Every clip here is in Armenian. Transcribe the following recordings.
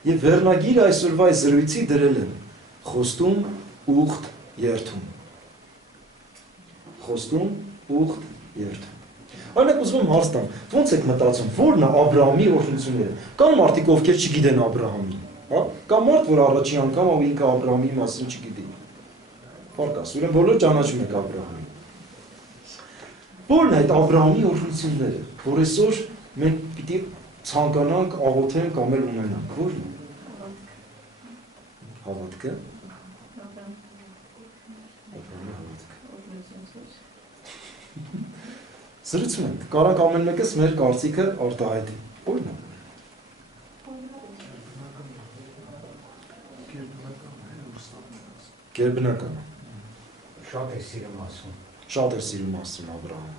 Եվ վերնագիրը այսօրվա այս զրույցի դրել են խոստում, ուխտ, երթում։ Խոստում, ուխտ, երթում։ Օրինակ ուզում եմ հարց տամ, ո՞նց եք մտածում, որն է Աբրահամի օրհնությունները։ Կան մարդիկ, ովքեր չգիտեն Աբրահամին, հա? Կա մարդ, որ առաջին անգամ ինքը Աբրահամի մասին չգիտի։ Փառք, ուրեմն բոլոր ճանաչում եք Աբրահամին։ Որն է այդ Աբրահամի օրհնությունները, որ այսօր մենք պիտի ցանկանանք, աղոթենք, կամ էլ ունենանք, որն է։ Հավատքը։ Աբրահամի հավատքը։ Զրուցում ենք, կարանք ամեն մեկս մեր կարծիքը արտահայտի։ Որն է։ Գերբնական։ Շատ է սիրում ասում։ Շատ է սիրում ասում Աբրահամը։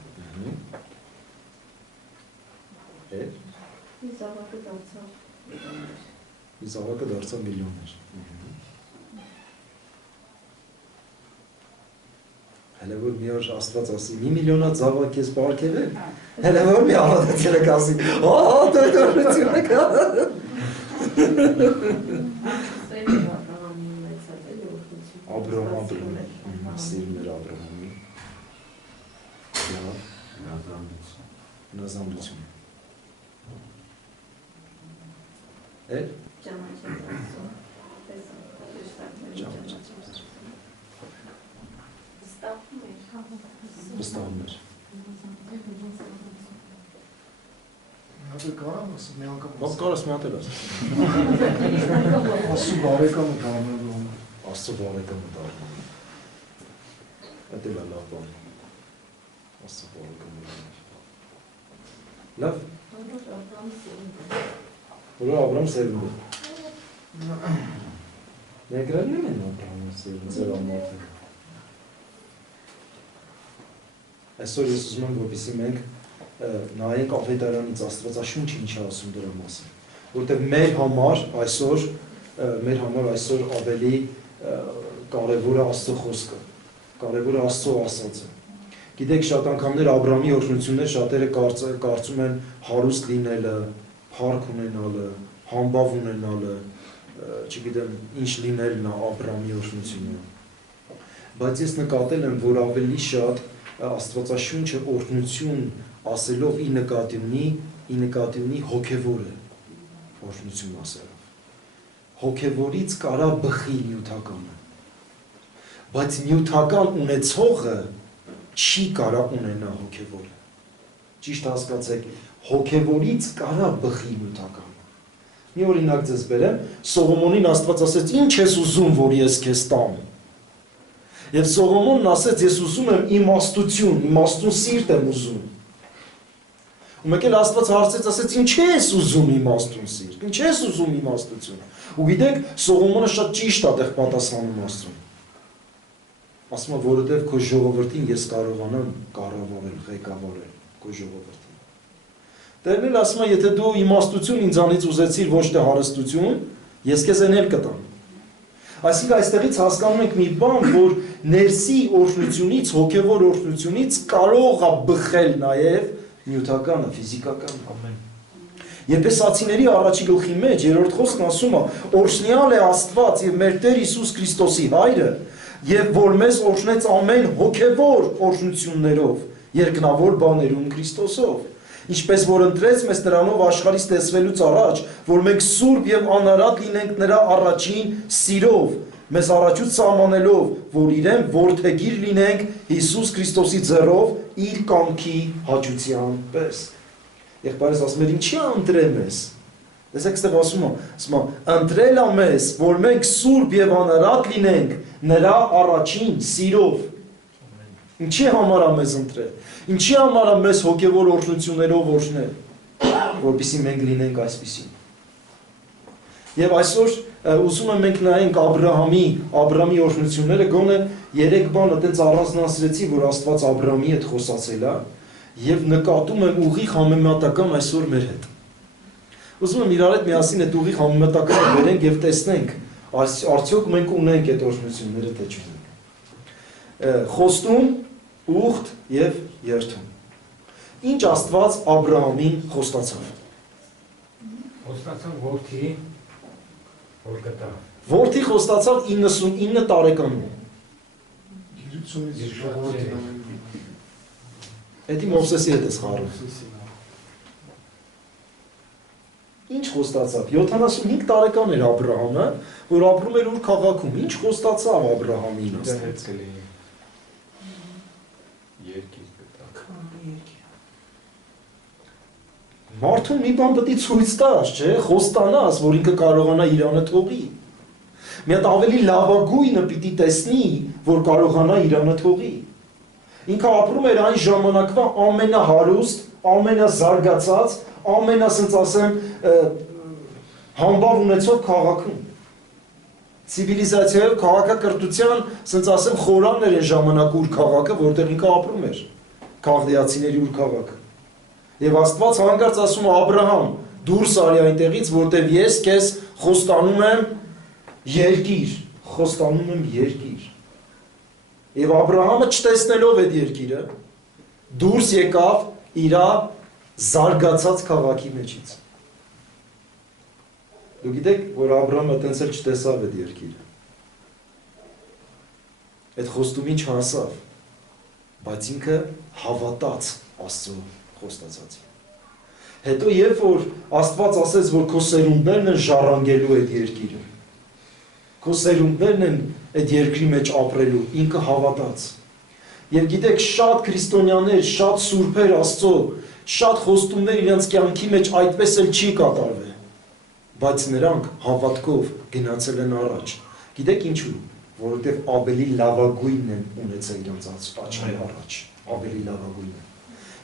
Իզավակը դարձավ միլիոններ։ Հələ որ մի օր Աստված ասի, մի միլիոնա զավակ ես պարգևել, հələ որ մի առատացել եք ասի, դորություն եք Աբրահամ, սիրում էր Աբրահամի, հնազանդություն։ Էլ? Վստահում էր։ Կարամ ասում, մի անգամ Ո՞վ կարաս մի հատ էլ ասում։ Աստծո բարեկամը դառնալու համար։ Աստծո բարեկամը դառնալու։ Այդ էլ է լավ բան։ Աստծո բարեկամը։ Լավ։ Որը Աբրահամ սերունդ է։ Ներգրավվում են Աբրահամի սերունդ ձեր ամոթը։ Այսօր ես ուզում եմ, որպեսզի մենք նայենք Ավետարանից Աստվածաշունչը ինչ է ասում դրա մասին, որտեղ մեր համար այսօր ավելի կարևոր է Աստծո խոսքը, կարևոր է Աստծո ասածը։ Գիտեք, շատ անգամներ Աբրահամի օրհնություններ շատերը կարծում են հարուստ լինելը, փառք ունենալը, համբավ ունենալը, չգիտեմ, ինչ լինելն է Աբրահամի օրհնությունը։ Բայց ես նկատել եմ, որ ավելի շատ Աստվածաշունչը օրհնություն ասելով ի նկատի ունի հոգևորը օրհնություն ասելով։ Հոգևորից կարա բխի նյութականը, բայց նյութական ունեցողը չի կարա ունենա հոգևորը։ Ճիշտ հասկացեք, հոգևորից կարա բխի նյութականը։ Մի օրինակ ձեզ բերեմ, Սողոմոնին Աստված ասեց, ինչ ես ուզում, որ ես քեզ տամ։ Եվ Սողոմոնն ասեց, ես ուզում եմ իմաստուն սիրտ եմ ուզում։ Ու մեկ էլ Աստված հարցեց, ասեց, ինչ ես ուզում իմաստուն սիրտ, ինչ ես ուզում իմաստություն։ Ու գիտեք, Սողոմոնը շատ ճիշտ է տեղ պատասխանում Աստծուն։ Ասում է, որովհետև քո ժողովրդին ես կարողանամ կառավարել, ղեկավարել քո ժողովրդին։ Տերն էլ ասում է, եթե դու իմաստություն ինձանից ուզեցիր, ոչ թե հարստություն, ես քեզ այն էլ կտամ։ Այսինքն այստեղից հասկանում ենք մի բան, որ ներսի օրհնությունից, հոգևոր օրհնությունից կարող է բխել նաև նյութականը, ֆիզիկական ամեն։ Եփեսացիների առաջի գլխի մեջ 3-րդ խոսքն ասում է. «Օրհնյալ է Աստված եւ մեր Տեր Հիսուս Քրիստոսի Հայրը, եւ որ մեզ օրհնեց ամեն հոգևոր օրհնություններով, երկնավոր բաներում Քրիստոսով, ինչպես որ ընտրեց մեզ նրանով աշխարհից տեսվելուց առաջ, որ մենք սուրբ եւ անարատ լինենք նրա առաջին սիրով, մեզ առաջուց սահմանելով, որ իրեն որդեգիր լինենք Հիսուս Քրիստոսի ձեռով իր կամքի հաճության պես»։ Եղբայրս ասում էր, ինչի՞ ընտրել մեզ։ Տեսեք, այստեղ ասում է, ընտրել է մեզ, որ մենք սուրբ եւ անարատ լինենք նրա առաջին սիրով։ Ինչի համար է մեզ ընտրել։ Ինչի համար է մեզ հոգևոր օրհնություններով օրհնել, որպեսզի մենք լինենք այսպիսին։ Եվ այսօր ուզում եմ մենք նայենք Աբրահամի օրհնությունները, գոնե 3 բան այդպես առանձնացրեցի, որ Աստված Աբրահամի հետ խոսացել է, եւ նկատում եմ ուղիղ համեմատական այսօր մեր հետ։ Ուզում եմ իրար հետ միասին այդ ուղիղ համեմատականը վերենք եւ տեսնենք, արդյոք մենք ունենք այդ օրհնությունները թե չունենք։ Խոստում, ուխտ եւ երթում։ Ինչ Աստված Աբրահամին խոստացավ։ Խոստացավ որդի Որ կտա։ Որդի խոստացավ 99 տարեկանում։ Գիրությունից ժողովրդին ամեն Էդի Մովսեսի հետ է սխալը։ Ինչ խոստացավ։ 75 տարեկան էր Աբրահամը, որ ապրում էր ուր քաղաքում։ Ինչ խոստացավ Աբրահամին Աստված։ Երկիր կտակ։ Մարդուն մի բան պետք է ցույց տաս, չէ՞, խոստանաս, որ ինքը կարողանա իրանը թողի։ Մի հատ ավելի լավագույնը պիտի տեսնի, որ կարողանա իրանը թողի։ Ինքը ապրում էր այն ժամանակվա ամենահարուստ, ամենազարգացած, ամենասենց ասեմ, համբավ ունեցող քաղաքում։ Ցիվիլիզացիայով քաղաքակրթության, ասենց ասեմ, խորանն էր այն ժամանակ ուր քաղաքը, որտեղ ինքը ապրում էր, քաղդեացիների ուր քաղաքը։ Եվ Աստված հանկարծ ասում է Աբրահամ, դուրս արի այնտեղից, որտեղ ես քեզ խոստանում եմ երկիր, խոստանում եմ երկիր։ Եվ Աբրահամը չտեսնելով այդ երկիրը, դուրս եկավ իր զարգացած քաղաքի մեջից։ Դու գիտեք, որ Աբրահամը տենց էլ չտեսավ այդ երկիրը։ Այդ խոստումին չհասավ, բայց ինքը հավատաց Աստծո խոստացածին։ Հետո երբ որ Աստված ասեց, որ քո սերունդներն են ժառանգելու այդ երկիրը, քո սերունդներն են այդ երկրի մեջ ապրելու, ինքը հավատաց։ Եվ գիտեք, շատ քրիստոնյաներ, շատ սուրբեր Աստծո, շատ խոստումներ իրենց կյանքի մեջ այդպես էլ չի կատարվել, բայց նրանք հավատքով գնացել են առաջ։ Գիտեք ինչու, որովհետև ավելի լավագույնն են ունեցել իրենց աչքի առաջ, ավելի լավագույնը։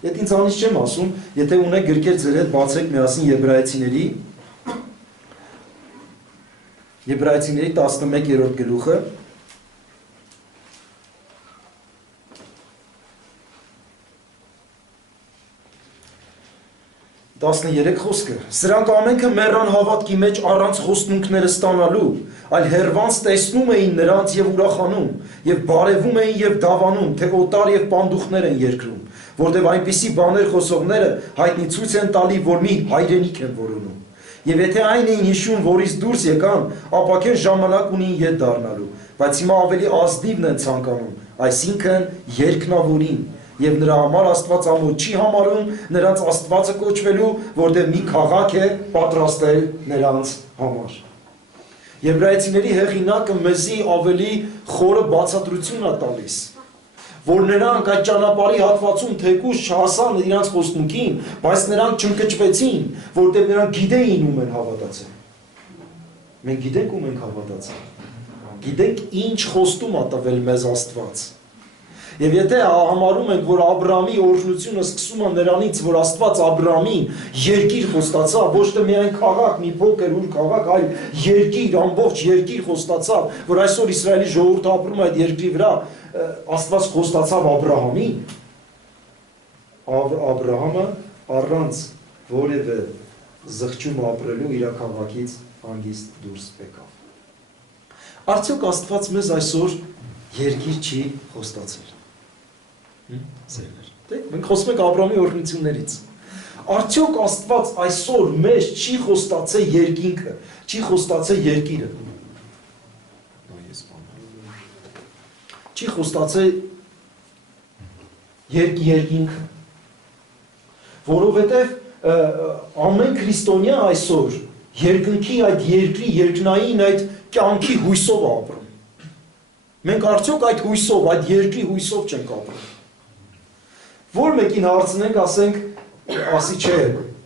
Ետ ինձ անից չեմ ասում, եթե ունեք գրքեր ձեր հետ բացեք միասին Եբրայեցիների 11-րդ գլուխը, 13 խոսքը, սրանք ամենքը մեռան հավատքի մեջ առանց խոստմունքները ստանալու, այլ հերվանց տեսնում էին նրանց և ուրախանում, և բարևում էին և դավանում, թե օտար և պանդուխներ են երկրում, որտև այնպիսի բաներ խոսողները հայտնի ցույց են տալի, որ մի հայրենիք են որոնում։ Եվ եթե այն էին հիշում, որից դուրս եկան, ապա քեն ժամանակ ունին ետ դառնալու, բայց հիմա ավելի ազնիվն են ցանկանում, այսինքն երկնավորին, եւ նրա համար Աստված ամոթ չի համարում նրանց Աստվածը կոչվելու, որտեղ մի քաղաք է պատրաստել նրանց համար։ Եբրայեցիների հեղինակը մեզի ավելի խորը բացատրություն է տալիս, որ նրանք այդ ճանապարհի հատվածում թեկուզ չհասան իրենց խոստմունքին, բայց նրանք չընկճվեցին, որտեղ նրանք գիտեին ում են հավատացել։ Մենք գիտենք ում ենք հավատացել։ Գիտենք ինչ խոստում ա տվել մեզ Աստված։ Եվ եթե համարում ենք, որ Աբրահամի օրհնությունը սկսում է նրանից, որ Աստված Աբրահամին երկիր խոստացավ, ոչ թե միայն քաղաք, մի փոքր ուր քաղաք, այլ երկիր, ամբողջ երկիր խոստացավ, որ այսօր Իսրայելի ժողովուրդը ապրում է այդ երկրի վրա, Աստված խոստացավ Աբրահամին, Աբրահամը առանց որևէ զղջում ապրելու իր քաղաքից հանգիստ դուրս եկավ։ Արդյոք Աստված մեզ այսօր երկիր չի խոստացել։ Մենք խոսում ենք Աբրահամի օրհնություններից։ Արդյոք Աստված այսօր մեզ չի խոստացել երկինքը, չի խոստացել երկիրը։ Չի խոստացել երկինքը։ Որովհետև ամեն քրիստոնյա այսօր երկնքի այդ երկրի, երկնային այդ կյանքի հույսով է ապրում։ Մենք արդյոք այդ հույսով, այդ երկրի հույսով չենք ապրում։ Որ մեկին հարցնենք, ասենք, ասի չէ,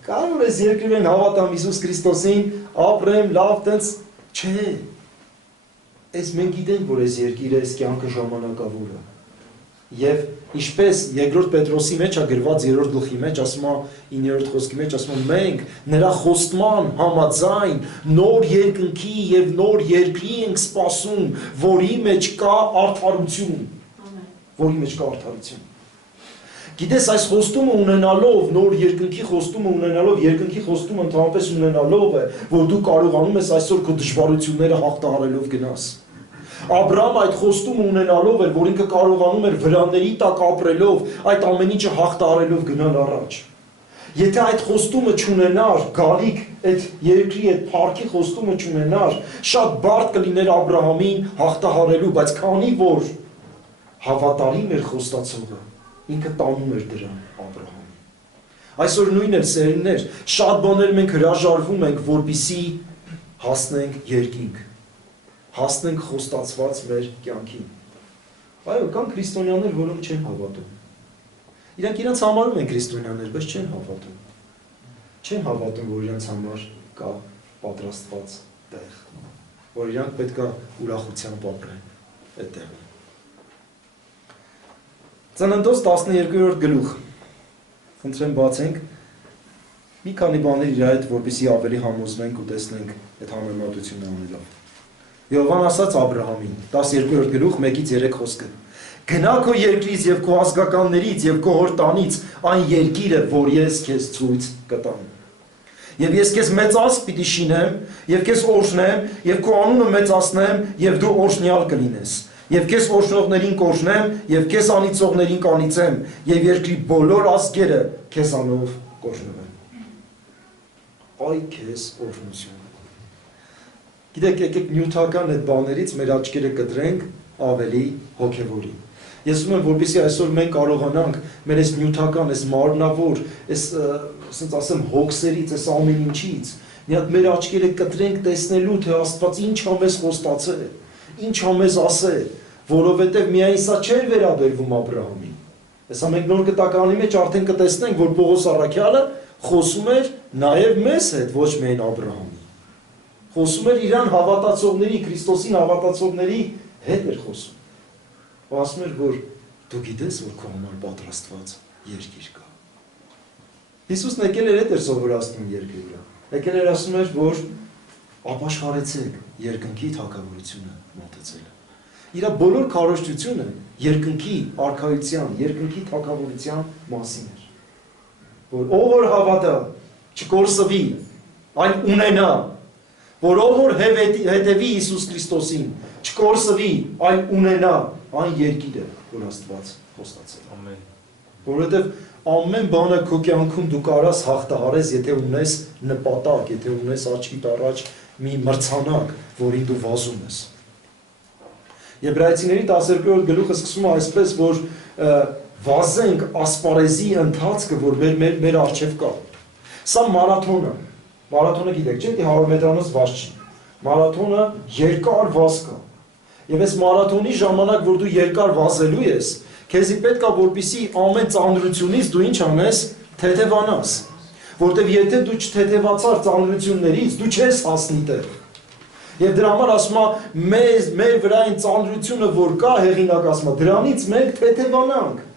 կարող ես երկրի են հավատամ Հիսուս Քրիստոսին, ապրեմ, լավ, տենց, չէ։ Այս մենք գիտենք, որ այս երկիրը, այս կյանքը ժամանակավոր է։ Եվ ինչպես երկրորդ Պետրոսի մեջ է գրված 3-րդ գլխի մեջ, ասում է 9-րդ խոսքի մեջ, ասում է մենք նրա խոստման համաձայն նոր երկնքի եւ նոր երկրի ենք սպասում, որի մեջ կա արդարություն։ Որի մեջ կա արդարություն։ Գիտես, այս խոստումը ունենալով, նոր երկնքի խոստումը ունենալով, երկնքի խոստումը ընդհանրապես ունենալով է, որ դու կարողանում ես այսօր քո դժվարությունները հաղթահարելով գնաս։ Աբրահամը այդ խոստումը ունենալով էր, որ ինքը կարողանում էր վրաների տակ ապրելով, այդ ամեն ինչը հաղթահարելով գնալ առաջ։ Եթե այդ խոստումը չունենար, գալիք այդ երկրի այդ փառքի խոստումը չունենար, շատ բարդ կլիներ Աբրահամին հաղթահարելու, բայց քանի որ հավատարիմ էր խոստացողը, ինքը տանում էր դրան Աբրահամին։ Այսօր նույնն է սերունդներ, շատ բաներ մենք հրաժարվում ենք, որպեսզի հասնենք երկինք, հասնենք խոստացված մեր կյանքին։ Այո, կան քրիստոնյաներ, որոնք չեն հավատում։ Իրանք իրենց համարում են քրիստոնյաներ, բայց չեն հավատում։ Չեն հավատում, որ իրենց համար կա պատրաստված տեղ, որ իրանք պետք է ուրախությամբ ապրեն այդ տեղում։ Ծննդոց 12-րդ գլուխ։ Խնդրեմ բացենք մի քանի բաներ իր հետ, որպեսզի ավելի համոզվենք ու տեսնենք այդ համեմատությունը անելով։ Յովհան ասաց Աբրահամին, 12-րդ գլուխ 1-ից 3 խոսքը. Գնա քո երկրից եւ քո ազգականներից եւ քո հորտանից այն երկիրը, որ ես քեզ ցույց կտամ։ Եվ ես քեզ մեծ ազգ պիտի շինեմ, եւ քեզ օրհնեմ, եւ քո անունը մեծացնեմ, եւ դու օրհնյալ կլինես։ Եվ քեզ օրհնողներին կօրհնեմ, եւ քեզ անիծողներին կանիծեմ, եւ երկրի բոլոր ազգերը քեզանով կօրհնվեն։ Այ քեզ օրհնություն։ Գիտեք, եկեք նյութական այդ բաներից մեր աչքերը կտրենք ավելի հոգևորի։ Ես ուզում եմ, որպեսզի այսօր մենք կարողանանք մեր այս նյութական, այս մարմնավոր, այս ասենց ասեմ հոգսերից, այս ամեն ինչից, մի հատ մեր աչքերը կտրենք տեսնելու, թե Աստված ինչ ա մեզ խոստացել, ինչ ա մեզ ասել, որովհետև միայն սա չէր վերաբերվում Աբրահամին։ Հեսա մենք նոր կտակարանի մեջ արդեն կտեսնենք, որ Պողոս առաքյալը խոսում էր նաև մեզ հետ, ոչ միայն Աբրահամի։ Խոսում էր իրան հավատացողների, Քրիստոսին հավատացողների հետ էր խոսում։ Ու ասում էր, որ դու գիտես, որ քո համար պատրաստված երկիր կա։ Հիսուսն եկել էր հետ էր սովորացնում երկրի վրա։ Եկել էր ասում էր, որ ապաշխարեցեք երկնքի թագավորությունը մոտեցել է։ Իր բոլոր քարոզչությունը երկնքի արքայության, երկնքի թագավորության մասին էր։ Որ ով որ հավատա, չկորսվի, այլ ունենա, որ ով որ հետևի Հիսուս Քրիստոսին, չկորսվի, այլ ունենա այն երկիրը, որ Աստված խոստացել է։ Ամեն։ Որովհետև ամեն բանը քո կյանքում դու կարաս հաղթահարես, եթե ունես նպատակ, եթե ունես աչքիդ առաջ մի մրցանակ, որին դու վազում ես։ Եբրայեցիների 12-րդ գլուխը սկսում է այսպես, որ վազենք ասպարեզի ընթացքը, որ մեր առջև կա։ Սա մարաթոն է։ Մարաթոնը գիտեք, չէ՞, դե 100 մետրանոց վազ չի։ Մարաթոնը երկար վազ կա։ Եվ այս մարաթոնի ժամանակ, որ դու երկար վազելու ես, քեզի պետք է որպեսզի ամեն ծանրությունից դու ինչ անես, թեթևանաս։ Որտեվ եթե դու չթեթևացար ծանրություններից, դու չես հասնի տեղ։ Եվ դրա համար ասում է, մեր վրա այն ծանրությունը, որ կա, հեղինակ ասում է, դրանից մենք թեթևանանք։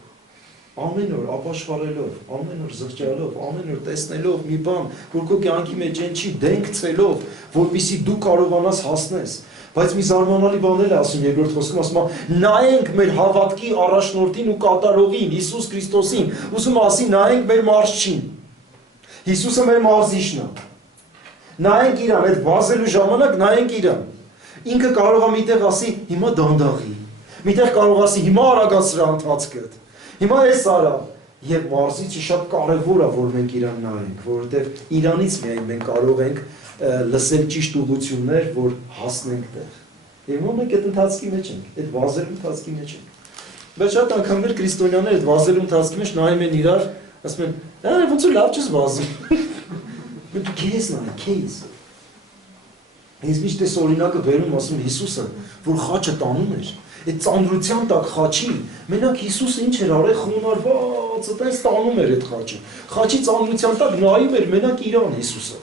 Ամեն օր ապաշխարելով, ամեն օր զղջալով, ամեն օր տեսնելով մի բան, որ քո կյանքի մեջ այն չի դենք ցելով, որպեսզի դու կարողանաս հասնես։ Բայց մի զարմանալի բաներ է ասում երկրորդ խոսքում, ասում է, նայենք մեր հավատքի առաջնորդին ու կատարողին, Հիսուս Քրիստոսին, ուզում ասի նայենք մեր մարզչին։ Հիսուսը մեր մարզիչն է։ Նայենք իրան, այդ վազելու ժամանակ նայենք իրան։ Ինքը կարող է միտեղ ասի, հիմա դանդաղի։ Միտեղ կարող ասի, հիմա արագացրա ընթացքը։ Հիմա էս արա, եւ մարզիչը շատ կարեւոր է, որ մենք իրան նայենք, որովհետեւ իրանից միայն մենք կարող ենք լսել ճիշտ ուղղություններ, որ հասնենք տեղ։ Եվ ո՞ւմ ենք այդ ընթացքի մեջ ենք, այդ վազելու ընթացքի մեջ ենք։ Բայց շատ անգամներ քրիստոնյաներ այդ վազելու ընթացքի մեջ նայում են իրար, ասում են, ոնց որ լավ չես վազում։ Մենք քեզ նայ, քեզ։ Ես միշտ այս օրինակը բերում, ասում Հիսուսը, որ խաչը տանում էր, այդ ծանրության տակ խաչի, մենակ Հիսուսը ինչ էր արել, խոնարհված, այդպես տանում էր այդ խաչը։ Խաչի ծանրության տակ նայում էր մենակ իրան Հիսուսը։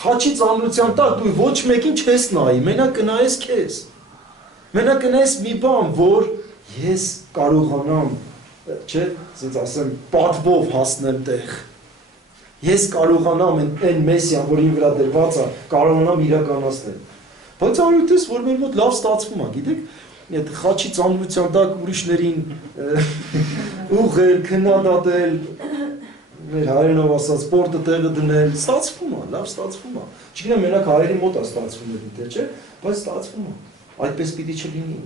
Խաչի ծանրության տակ դու ոչ մեկին չես նայի, մենակ կնայես քեզ։ Մենակ կնայես մի բան, որ ես կարողանամ, չէ, ասենց ասեմ, պատվով հասնեմ տեղ։ Ես կարողանամ այն մեսիան, որ իմ վրա դրված է, կարողանամ իրականացնել։ Բայց արույթս, որ մեր մոտ լավ ստացվում է, գիտեք, այդ խաչի ծանրության տակ ուրիշներին ուղղել, քննադատել, մեր հայերենով ասած սպորտը տեղը դնել, ստացվում է, լավ ստացվում է։ Չգիտեմ, մենակ հայերի մոտ է ստացվում է, դե չէ, բայց ստացվում է։ Այդպես պիտի չլինի։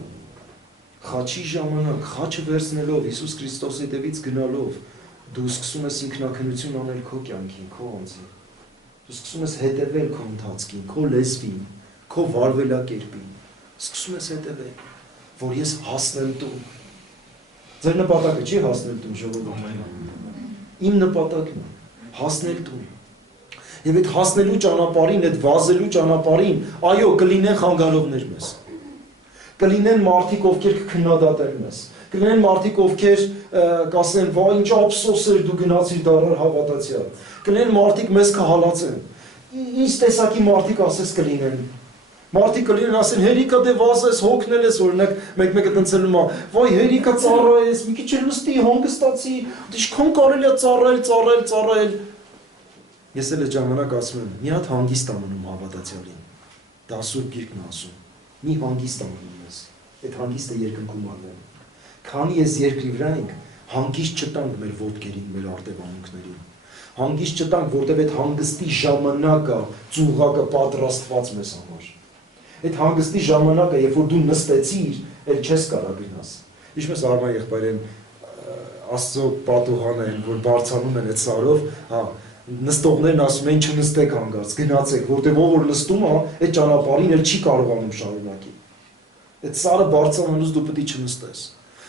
Խաչի ժամանակ, խաչը վերցնելով, Հիսուս Քրիստոսի հետևից գնալով, Դու սկսում ես ինքնակնություն անել քո կյանքին, քո անձին։ Դու սկսում ես հետևել քո ընթացքին, քո լեզվին, քո վարվելակերպին։ Սկսում ես հետևել, որ ես հասնեմ տուն։ Ձեր նպատակը չի հասնել տուն, ժողովուրդ։ Իմ նպատակն է հասնել տուն։ Եվ այդ հասնելու ճանապարհին, այդ վազելու ճանապարհին, այո, կլինեն խանգարողներ մեզ։ Կլինեն մարդիկ, ովքեր կքննադատեն մեզ։ Կլինեն մարդիկ, ովքեր կասեն, «Վայ, ինչ ափսոս էր դու գնացիր դառար հավատացյալ»։ Կլինեն մարդիկ մեզ կհալածեն։ Ինչ տեսակի մարդիկ ասես կլինեն։ Մարդիկ կլինեն ասեն, «Հերիքա դե վազես, հոգնել ես», օրինակ, մեկ-մեկը տնցելում է, «Վայ, հերիքա ծառայես, մի քիչ էլ նստի, հանգստացի, ինչքան կարելի է ծառայել»։ Ես էլ այդ ժամանակ ասում եմ, մի հատ հանգիստ ամնում հավատացյալին, դա Սուրբ Գիրքն է ասում, մի հանգիստ ամնում ես, այդ հանգիստը երկնքում ալեն, քանի ես երկրի վրա ենք, հանգիստ չտանք մեր ոտքերին, մեր արտևանունքներին, հանգիստ չտանք, որտև այդ հանգստի ժամանակը, ծուղակը պատրաստված մեզ համար, այդ հանգստի ժամանակը, երբ որ դու նստեցիր, էլ չես կարա գնաս, ինչպես Արման եղբայրեն Աստծո պատուհանը են, որ բարձանում են այդ սարով, նստողներն ասում են չնստեք հանգած, գնացեք, որտեղ ով որ նստում է, այդ ճանապարհին էլ չի կարողանում շարունակի։ Այդ սարը բարձրանալուց դու պետք է չնստես։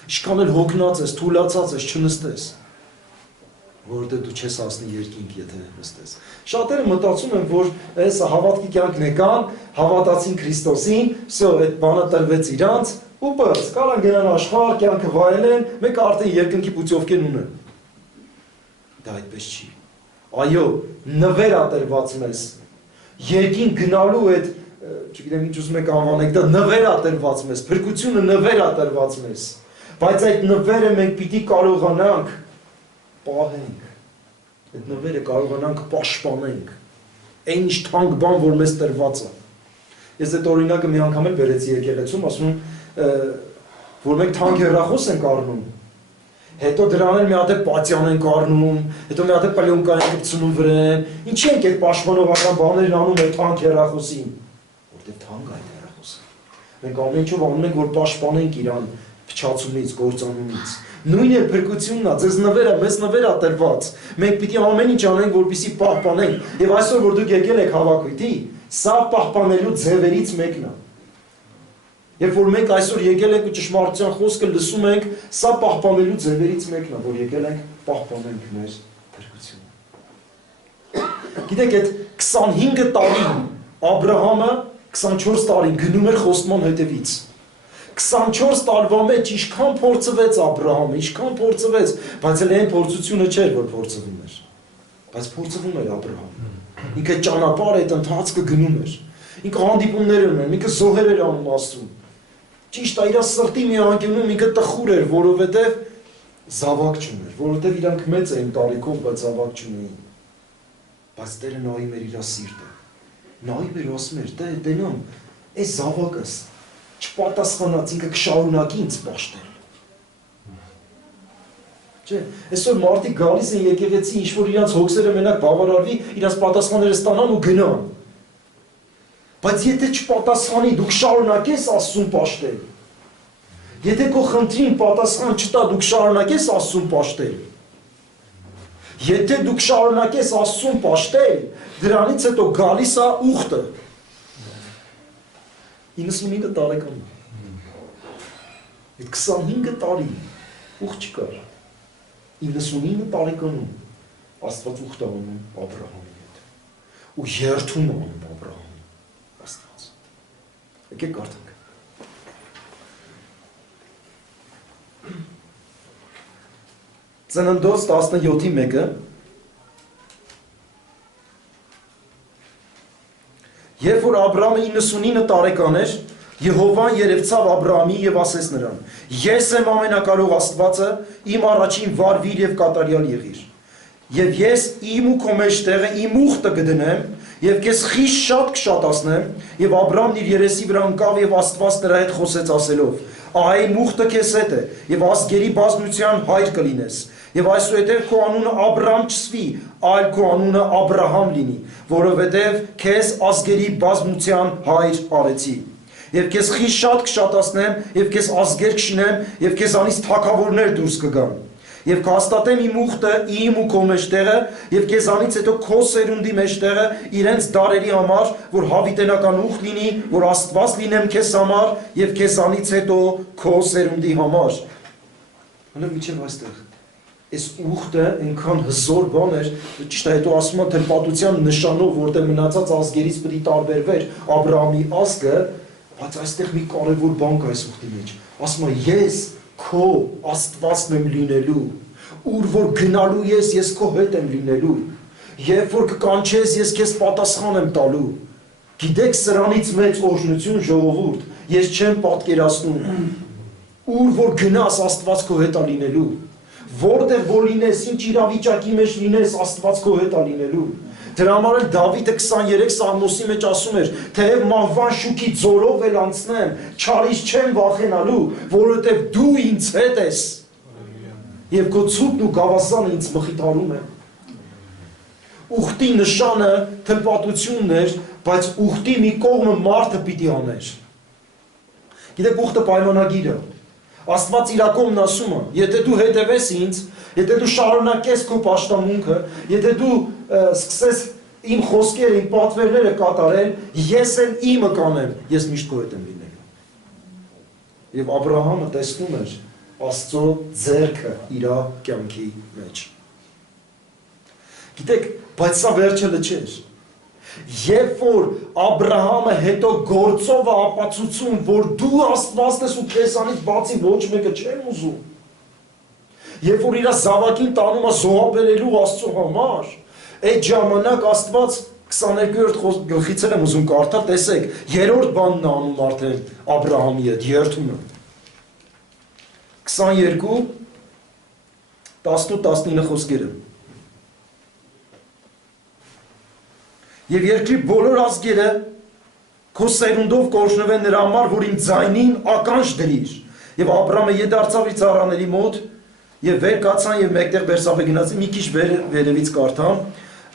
Ինչքան էլ հոգնած ես, թուլացած ես, չնստես։ Որովհետև դու չես հասնի երկինք, եթե նստես։ Շատերը մտածում են, որ այս հավատքի կյանքն եկան, հավատացին Քրիստոսին, всё, այդ բանը տրվեց իրանց, ու բաց, կարան գնան աշխարհ, կյանքը վայելեն, մեկ արդեն երկնքի պուծովքեն ունեն։ Դա այդպես չի։ Այո, նվեր է տրված մեզ, երկին գնալու այդ, չգիտեմ ինչ ուզում եք անվանեք, դա նվեր է տրված մեզ, փրկությունը նվեր է տրված մեզ, բայց այդ նվերը մենք պիտի կարողանանք պահենք, այդ նվերը կարողանանք պաշտպանենք, այն ինչ թանկ բան, որ մեզ տրված է։ Ես այդ օրինակը մի անգամ էլ բերեցի եկեղեցում, ասում որ մենք թանկ հեռախոս ենք առնում, հետո դրան էլ մի հատ է պատյան ենք առնում, հետո մի հատ է պլյոնկա ենք գցնում վրան, ինչի ենք այդ պաշտպանողական բաներն անում այդ թանկ հեռախոսին, որտեղ թանկ է այդ հեռախոսը։ Մենք ամեն ինչով անում ենք, որ պաշտպանենք իրան փչացումից, գործանումից։ Նույն էլ փրկությունն է, ձեզ նվեր է, մեզ նվեր է տրված։ Մենք պիտի ամեն ինչ անենք, որպեսզի պահպանենք։ Եվ այսօր որ դուք եկել եք հավաքույթի, սա պահպանելու ձևերից մեկն է։ Երբ որ մենք այսօր եկել ենք ու ճշմարտության խոսքը լսում ենք, սա պահպանելու ձևերից մեկն է, որ եկել ենք պահպանենք մեր փրկությունը։ Գիտեք, այդ 25 տարի Աբրահամը 24 տարին գնում էր խոստման հետևից։ 24 տարվա մեջ ինչքան փորձվեց Աբրահամը, ինչքան փորձվեց, բայց էլ այն փորձությունը չէր, որ փորձվում էր։ Բայց փորձվում էր Աբրահամը։ Ինքը ճանապարհ այդ ընթացքը գնում էր։ Ինքը հանդիպումներ ուներ, ինքը զոհեր էր անում Աստծուն։ Ճիշտ է, իր սրտի մի անկյունում ինքը տխուր էր, որովհետև զավակ չուներ, որովհետև իրանք մեծ էին տարիքով, բայց զավակ չունեին։ Բայց Տերը նայում էր իր սիրտը։ Նայում էր ասում էր, Տեր, տենամ, այս զավակս չպատասխանած ինքը կշարունակի ինձ պաշտել։ Չէ, այսօր մարդիկ գալիս են եկեղեցի, ինչ որ իրանց հոգսերը մենակ բավարարվի, իրանց պատասխանները ստանան ու գնան։ Բայց եթե չպատասխանի, դու կշարունակես Աստծուն պաշտել։ Եթե քո խնդրին պատասխան չտա, դու կշարունակես Աստծուն պաշտել։ Եթե դու կշարունակես Աստծուն պաշտել, դրանից հետո գալիս է ուխտը։ 95 տարեկան։ Այդ 25 տարի ուխտ չկար։ 99 տարեկանում Աստված ուխտ անում Աբրահամի հետ։ Ու երթում անում Աբրահամին Աստված։ Եկեք կարդանք։ Ծննդոց 17:1 Երբ որ Աբրամը 99 տարեկան էր, Եհովան երևցավ Աբրամին եւ ասեց նրան. Ես եմ ամենակարող Աստվածը, իմ առաջին վարվիր եւ կատարյալ եղիր։ Եվ ես իմ ու քո մեջտեղը իմ ուխտը կդնեմ եւ քեզ խիստ շատ կշատացնեմ, եւ Աբրամն իր երեսի վրա ընկավ եւ Աստված նրա հետ խոսեց ասելով. Ահա իմ ուխտը քեզ հետ է եւ ազգերի բազմության հայր կլինես։ Եվ այսուհետև քո անունը Աբրամ չսվի, այլ քո անունը Աբրահամ լինի, որովհետև քեզ ազգերի բազմության հայր արեցի։ Եվ քեզ խիստ շատ կշատացնեմ, եւ քեզ ազգեր կշինեմ, եւ քեզանից թագավորներ դուրս կգան։ Եվ կհաստատեմ իմ ուխտը իմ ու քո մեջտեղը եւ քեզանից հետո քո սերունդի մեջտեղը իրենց դարերի համար, որ հավիտենական ուխտ լինի, որ Աստված լինեմ քեզ համար եւ քեզանից հետո քո սերունդի համար։ Հələ միջև այստեղ այս ուխտը այնքան հզոր բան էր, ճիշտ է, հետո ասում են թլպատության նշանով, որտեղ մնացած ազգերից պետք է տարբերվեր Աբրահամի ազգը, բայց այստեղ մի կարևոր բան կա այս ուխտի մեջ։ Ասում է ես քո Աստվածն եմ լինելու, ուր որ գնալու ես քո հետ եմ լինելու, երբ որ կկանչես ես քեզ պատասխան եմ տալու։ Գիտեք սրանից մեծ օրհնություն ժողովուրդ, ես չեմ պատկերացնում, ուր որ գնաս Աստված քո հետ է լինելու, որտեղ որ լինես, ինչ իրավիճակի մեջ լինես, Աստված քո հետ է լինելու։ Դրա համար էլ Դավիթը 23 Սաղմոսի մեջ ասում էր, թեև մահվան շուքի ձորով էլ անցնեմ, չարից չեմ վախենալու, որովհետև դու ինձ հետ ես։ Եվ քո ցուպն ու գավազանը ինձ մխիթարում է։ Ուխտի նշանը թլպատությունն էր, բայց ուխտի մի կողմը մարդը պիտի աներ։ Գիտեք, ուխտը պայմանագիր է։ Աստված իրակողմն ասում է, եթե դու հետևես ինձ, եթե դու շարունակես քո պաշտամունքը, եթե դու սկսես իմ խոսքերը, իմ պատվերները կատարել, ես էլ իմը կանեմ, ես միշտ քո հետ եմ լինելու։ Եվ Աբրահամը տեսնում էր Աստծո ձեռքը իր կյանքի մեջ։ Գիտեք, բայց սա վերջը չէր։ Երբ որ Աբրահամը հետո գործով է ապացուցում, որ դու Աստվածն ես ու քեզանից բացի ոչ մեկը չեմ ուզում, երբ որ իր զավակին տանում է զոհաբերելու Աստծո համար, այդ ժամանակ Աստված 22-րդ գլխից եմ ուզում կարդալ, տեսեք, երրորդ բանն է անում արդեն Աբրահամի հետ, երթումը։ 22 18-19 խոսքերը։ Եվ երկրի բոլոր ազգերը քո սերունդով կօրհնվեն նրա համար, որ իմ ձայնին ականջ դրիր։ Եւ Աբրամը յետարցավ իր ծառաների մոտ եւ վեր կացան եւ մեկտեղ Բերսաբե գնացին, մի քիչ վերևից կարդամ,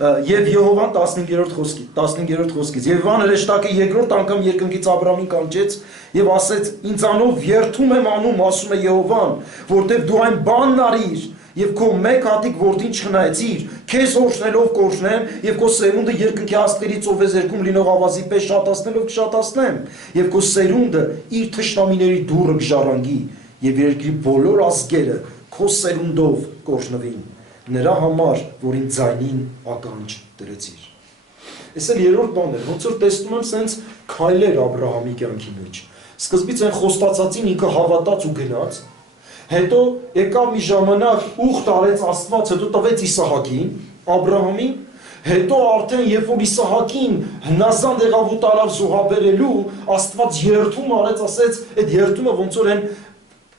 եւ Եհովան 15-րդ խոսքից։ Եվ Եհովան հրեշտակը երկրորդ անգամ երկնքից Աբրամին կանչեց եւ ասեց. ինձանով երթում եմ անում, ասում է Եհովան, որտեւ դու այն բանն արիր եւ քո մեկ հատիկ որդին չխնայեցիր, քեզ օրհնելով կօրհնեմ եւ քո սերունդը երկնքի աստղերից ովեզերքում լինող ավազի պես շատացնելով կշատացնեմ եւ քո սերունդը իր թշնամիների դուռը կժառանգի եւ երկրի բոլոր ազգերը քո սերունդով կօրհնվին նրա համար, որ իմ ձայնին ականջ դրեցիր։ Այս էլ երրորդ բանն է, ոնց որ տեսնում եմ սենց քայլեր Աբրահամի կյանքի մեջ։ Սկզբից այն խոստացածին ինքը հավատաց ու գնաց, հետո եկավ մի ժամանակ ուխտ արեց Աստված, հետո տվեց Իսահակին, Աբրահամին, հետո արդեն երբ որ Իսահակին հնազանդ եղավ ու տարավ զոհաբերելու, Աստված երթում արեց, ասեց, այդ երթումը ոնց որ այն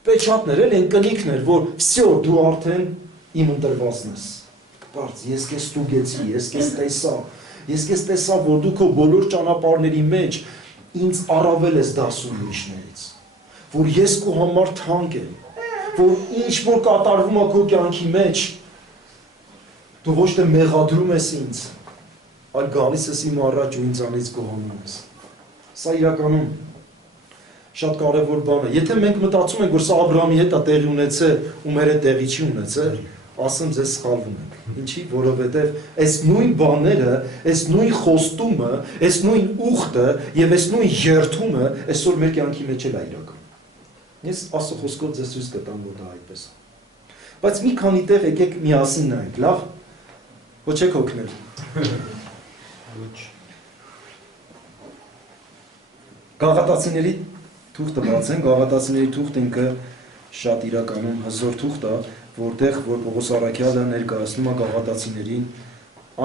պեչատներ էլ, այն կնիքներ, որ վсё, դու արդեն իմ ընտրվածն ես։ Բայց ես քեզ ստուգեցի, ես քեզ տեսա, որ դու քո բոլոր ճանապարհների մեջ ինձ առավել ես դասում ուրիշներից, որ ես քո համար թանկ եմ, որ ինչ որ կատարվում է քո կյանքի մեջ, դու ոչ թե մեղադրում ես ինձ, այլ գալիս ես իմ առաջ ու ինձանից գոհանում ես։ Սա իրականում շատ կարևոր բան է։ Եթե մենք մտածում ենք, որ սա Աբրահամի հետ է տեղի ունեցել ու մեր հետ տեղի չի ունեցել, ասեմ ձեզ սխալվում եք։ Ինչի՞, որովհետև այս նույն բաները, այս նույն խոստումը, այս նույն ուխտը եւ այս նույն երթումը այսօր մեր կյանքի մեջ էլ է իրական։ Ես Աստծո խոսքով ձեզ ցույց կտամ, որ դա այդպես է։ Բայց մի քանի տեղ եկեք միասին նայենք, լավ։ Ոչ եք հոգնել։ Ոչ։ Գաղատացիների թուղթը բացեն, Գաղատացիների թուղթը ինքը շատ իրականում հզոր թուղթ է, որտեղ որ Պողոս Առաքյալը ներկայացնում է գաղատացիներին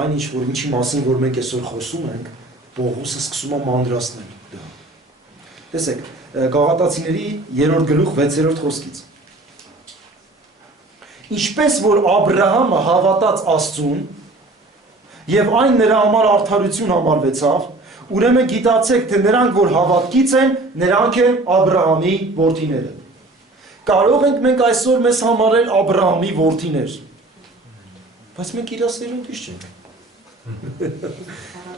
այն ինչ որ ինչի մասին որ մենք այսօր խոսում ենք, Պողոսը սկսում է մանրացնել դա։ Տեսեք, Գաղատացիների 3-րդ գլուխ 6-րդ խոսքից։ Ինչպես որ Աբրահամը հավատաց Աստծուն, եւ այն նրա համար արդարություն համարվեցավ, ուրեմն գիտացեք, թե նրանք որ հավատքից են, նրանք են Աբրահամի որդիները։ Կարող ենք մենք այսօր մեզ համարել Աբրահամի որդիներ, բայց մենք իր սերունդից չենք։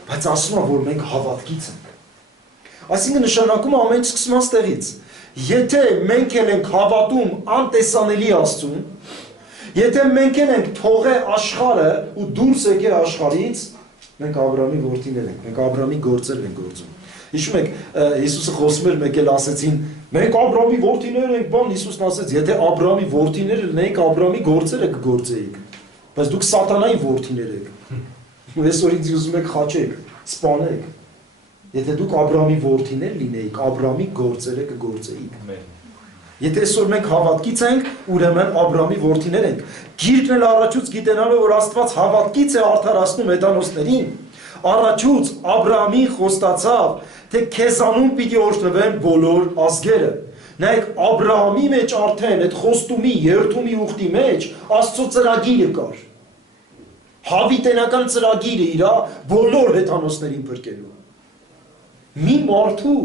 Բայց ասում է, որ մենք հավատքից ենք։ Այսինքն նշանակում է ամեն ինչ սկսում է ստեղից։ Եթե մենք էլ ենք հավատում անտեսանելի Աստծուն, Եթե մենք ենք թողե աշխարհը ու դուրս եկե աշխարհից, մենք Աբրահամի որդիներ ենք, մենք Աբրահամի գործեր ենք գործում։ Հիշում եք, Հիսուսը խոսում էր, մեկ էլ ասեցին, մենք Աբրահամի որդիներ ենք, բան Հիսուսն ասեց, եթե Աբրահամի որդիներ լինեիք, Աբրահամի գործերը կգործեիք, բայց դուք սատանայի որդիներ եք։ Ու այսօր ինձ ուզում եք խաչեք, սպանեք։ Եթե դուք Աբրահամի որդիներ լինեիք, Աբրահամի գործերը կգործեիք։ Եթե այսօր մենք հավատքից ենք, ուրեմն Աբրահամի որդիներ ենք։ Գիրքն էլ առաջուց գիտենալով, որ Աստված հավատքից է արդարացնում հեթանոսներին, առաջուց Աբրահամին խոստացավ, թե քեզանում պիտի օրհնվեն բոլոր ազգերը։ Նայեք, Աբրահամի մեջ արդեն այդ խոստումի, երդումի ուխտի մեջ Աստծո ծրագիրը կար։ Հավիտենական ծրագիրը իր բոլոր հեթանոսներին փրկելու։ Մի մարդու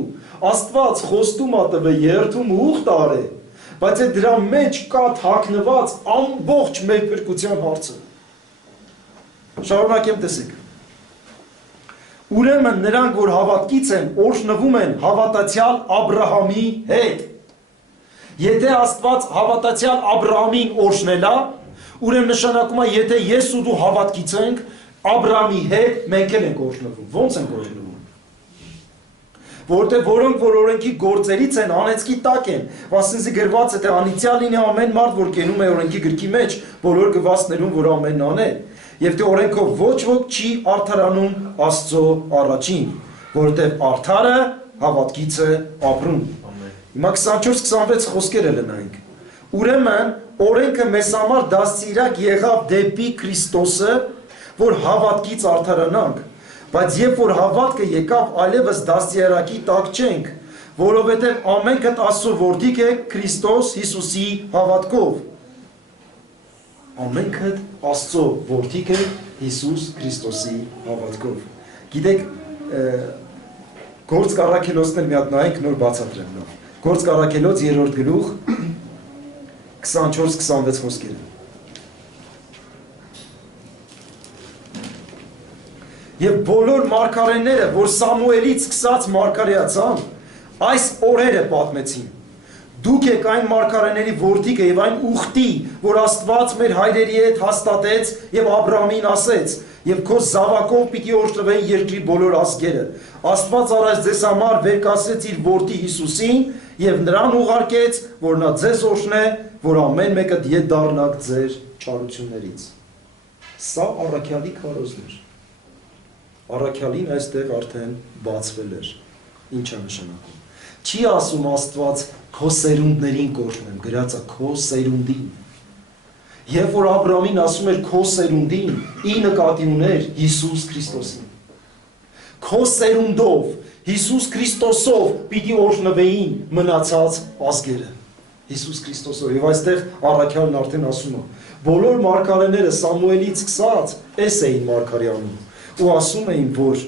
Աստված խոստում ա տվել, երդում ու ուխտ արե, բայց այդ դրա մեջ կա թաքնված ամբողջ մեր փրկության հարցը։ Շարունակեմ տեսեք։ Ուրեմն նրանք, որ հավատքից են, օրհնվում են հավատացյալ Աբրահամի հետ։ Եթե Աստված հավատացյալ Աբրահամին օրհնել է, ուրեմն նշանակում է, եթե ես ու դու հավատքից ենք, Աբրահամի հետ մենք էլ ենք օրհնվում։ Ո՞նց ենք օրհնվում։ Որտեղ որոնք որ օրենքի գործերից են, անեծքի տակ են, վասնզի գրված է, թե անիծյալ լինի ամեն մարդ, որ կենում է օրենքի գրքի մեջ, բոլոր գվացներում, որ ամենն անե, եւ թե օրենքով ոչ ոք չի արդարանում Աստծո առաջին, որտեղ արդարը հավատքից է ապրում։ Հիմա 24-26 խոսքերը լնայինք։ Ուրեմն օրենքը մեզ համար դաստիարակ եղավ դեպի Քրիստոսը, որ հավատքից արդարանանք, բայց երբ որ հավատքը եկավ, այլևս դաստիարակի տակ չենք, որովհետև ամենքդ Աստծո որդիք եք Քրիստոս Հիսուսի հավատքով։ Ամենքդ Աստծո որդիք եք Հիսուս Քրիստոսի հավատքով։ Գիտեք, Գործք առաքելոցներ մի հատ նայենք, նոր բացատրեմ նոր։ Գործք առաքելոց 3-րդ գլուխ 24-26 խոսքերը։ Եվ բոլոր մարգարեները, որ Սամուելից սկսած մարգարեացան, այս օրերը պատմեցին։ Դուք եք այն մարգարեների որդիքը եւ այն ուխտի, որ Աստված մեր հայրերի հետ հաստատեց եւ Աբրահամին ասեց, եւ քո զավակով պիտի օրհնվեն երկրի բոլոր ազգերը։ Աստված արած ձեզ համար վերկացրեց իր որդի Հիսուսին եւ նրան ուղարկեց, որ նա ձեզ օրհնե, որ ամեն մեկը դիետ դառնաք ձեր չարություններից։ Սա առաքյալի քարոզն էր։ Առաքյալին այստեղ արդեն բացվել էր։ Ինչ է նշանակում։ Չի ասում Աստված քո սերունդներին կօրհնեմ, գրած է քո սերունդին։ Երբ որ Աբրահամին ասում էր քո սերունդին, ի նկատի ուներ Հիսուս Քրիստոսին։ Քո սերունդով, Հիսուս Քրիստոսով պիտի օրհնվեին մնացած ազգերը։ Հիսուս Քրիստոսով։ Եվ այստեղ առաքյալն արդեն ասում է, բոլոր մարգարեները Սամուելից սկսած էս էին մարգարեանում ու ասում էին, որ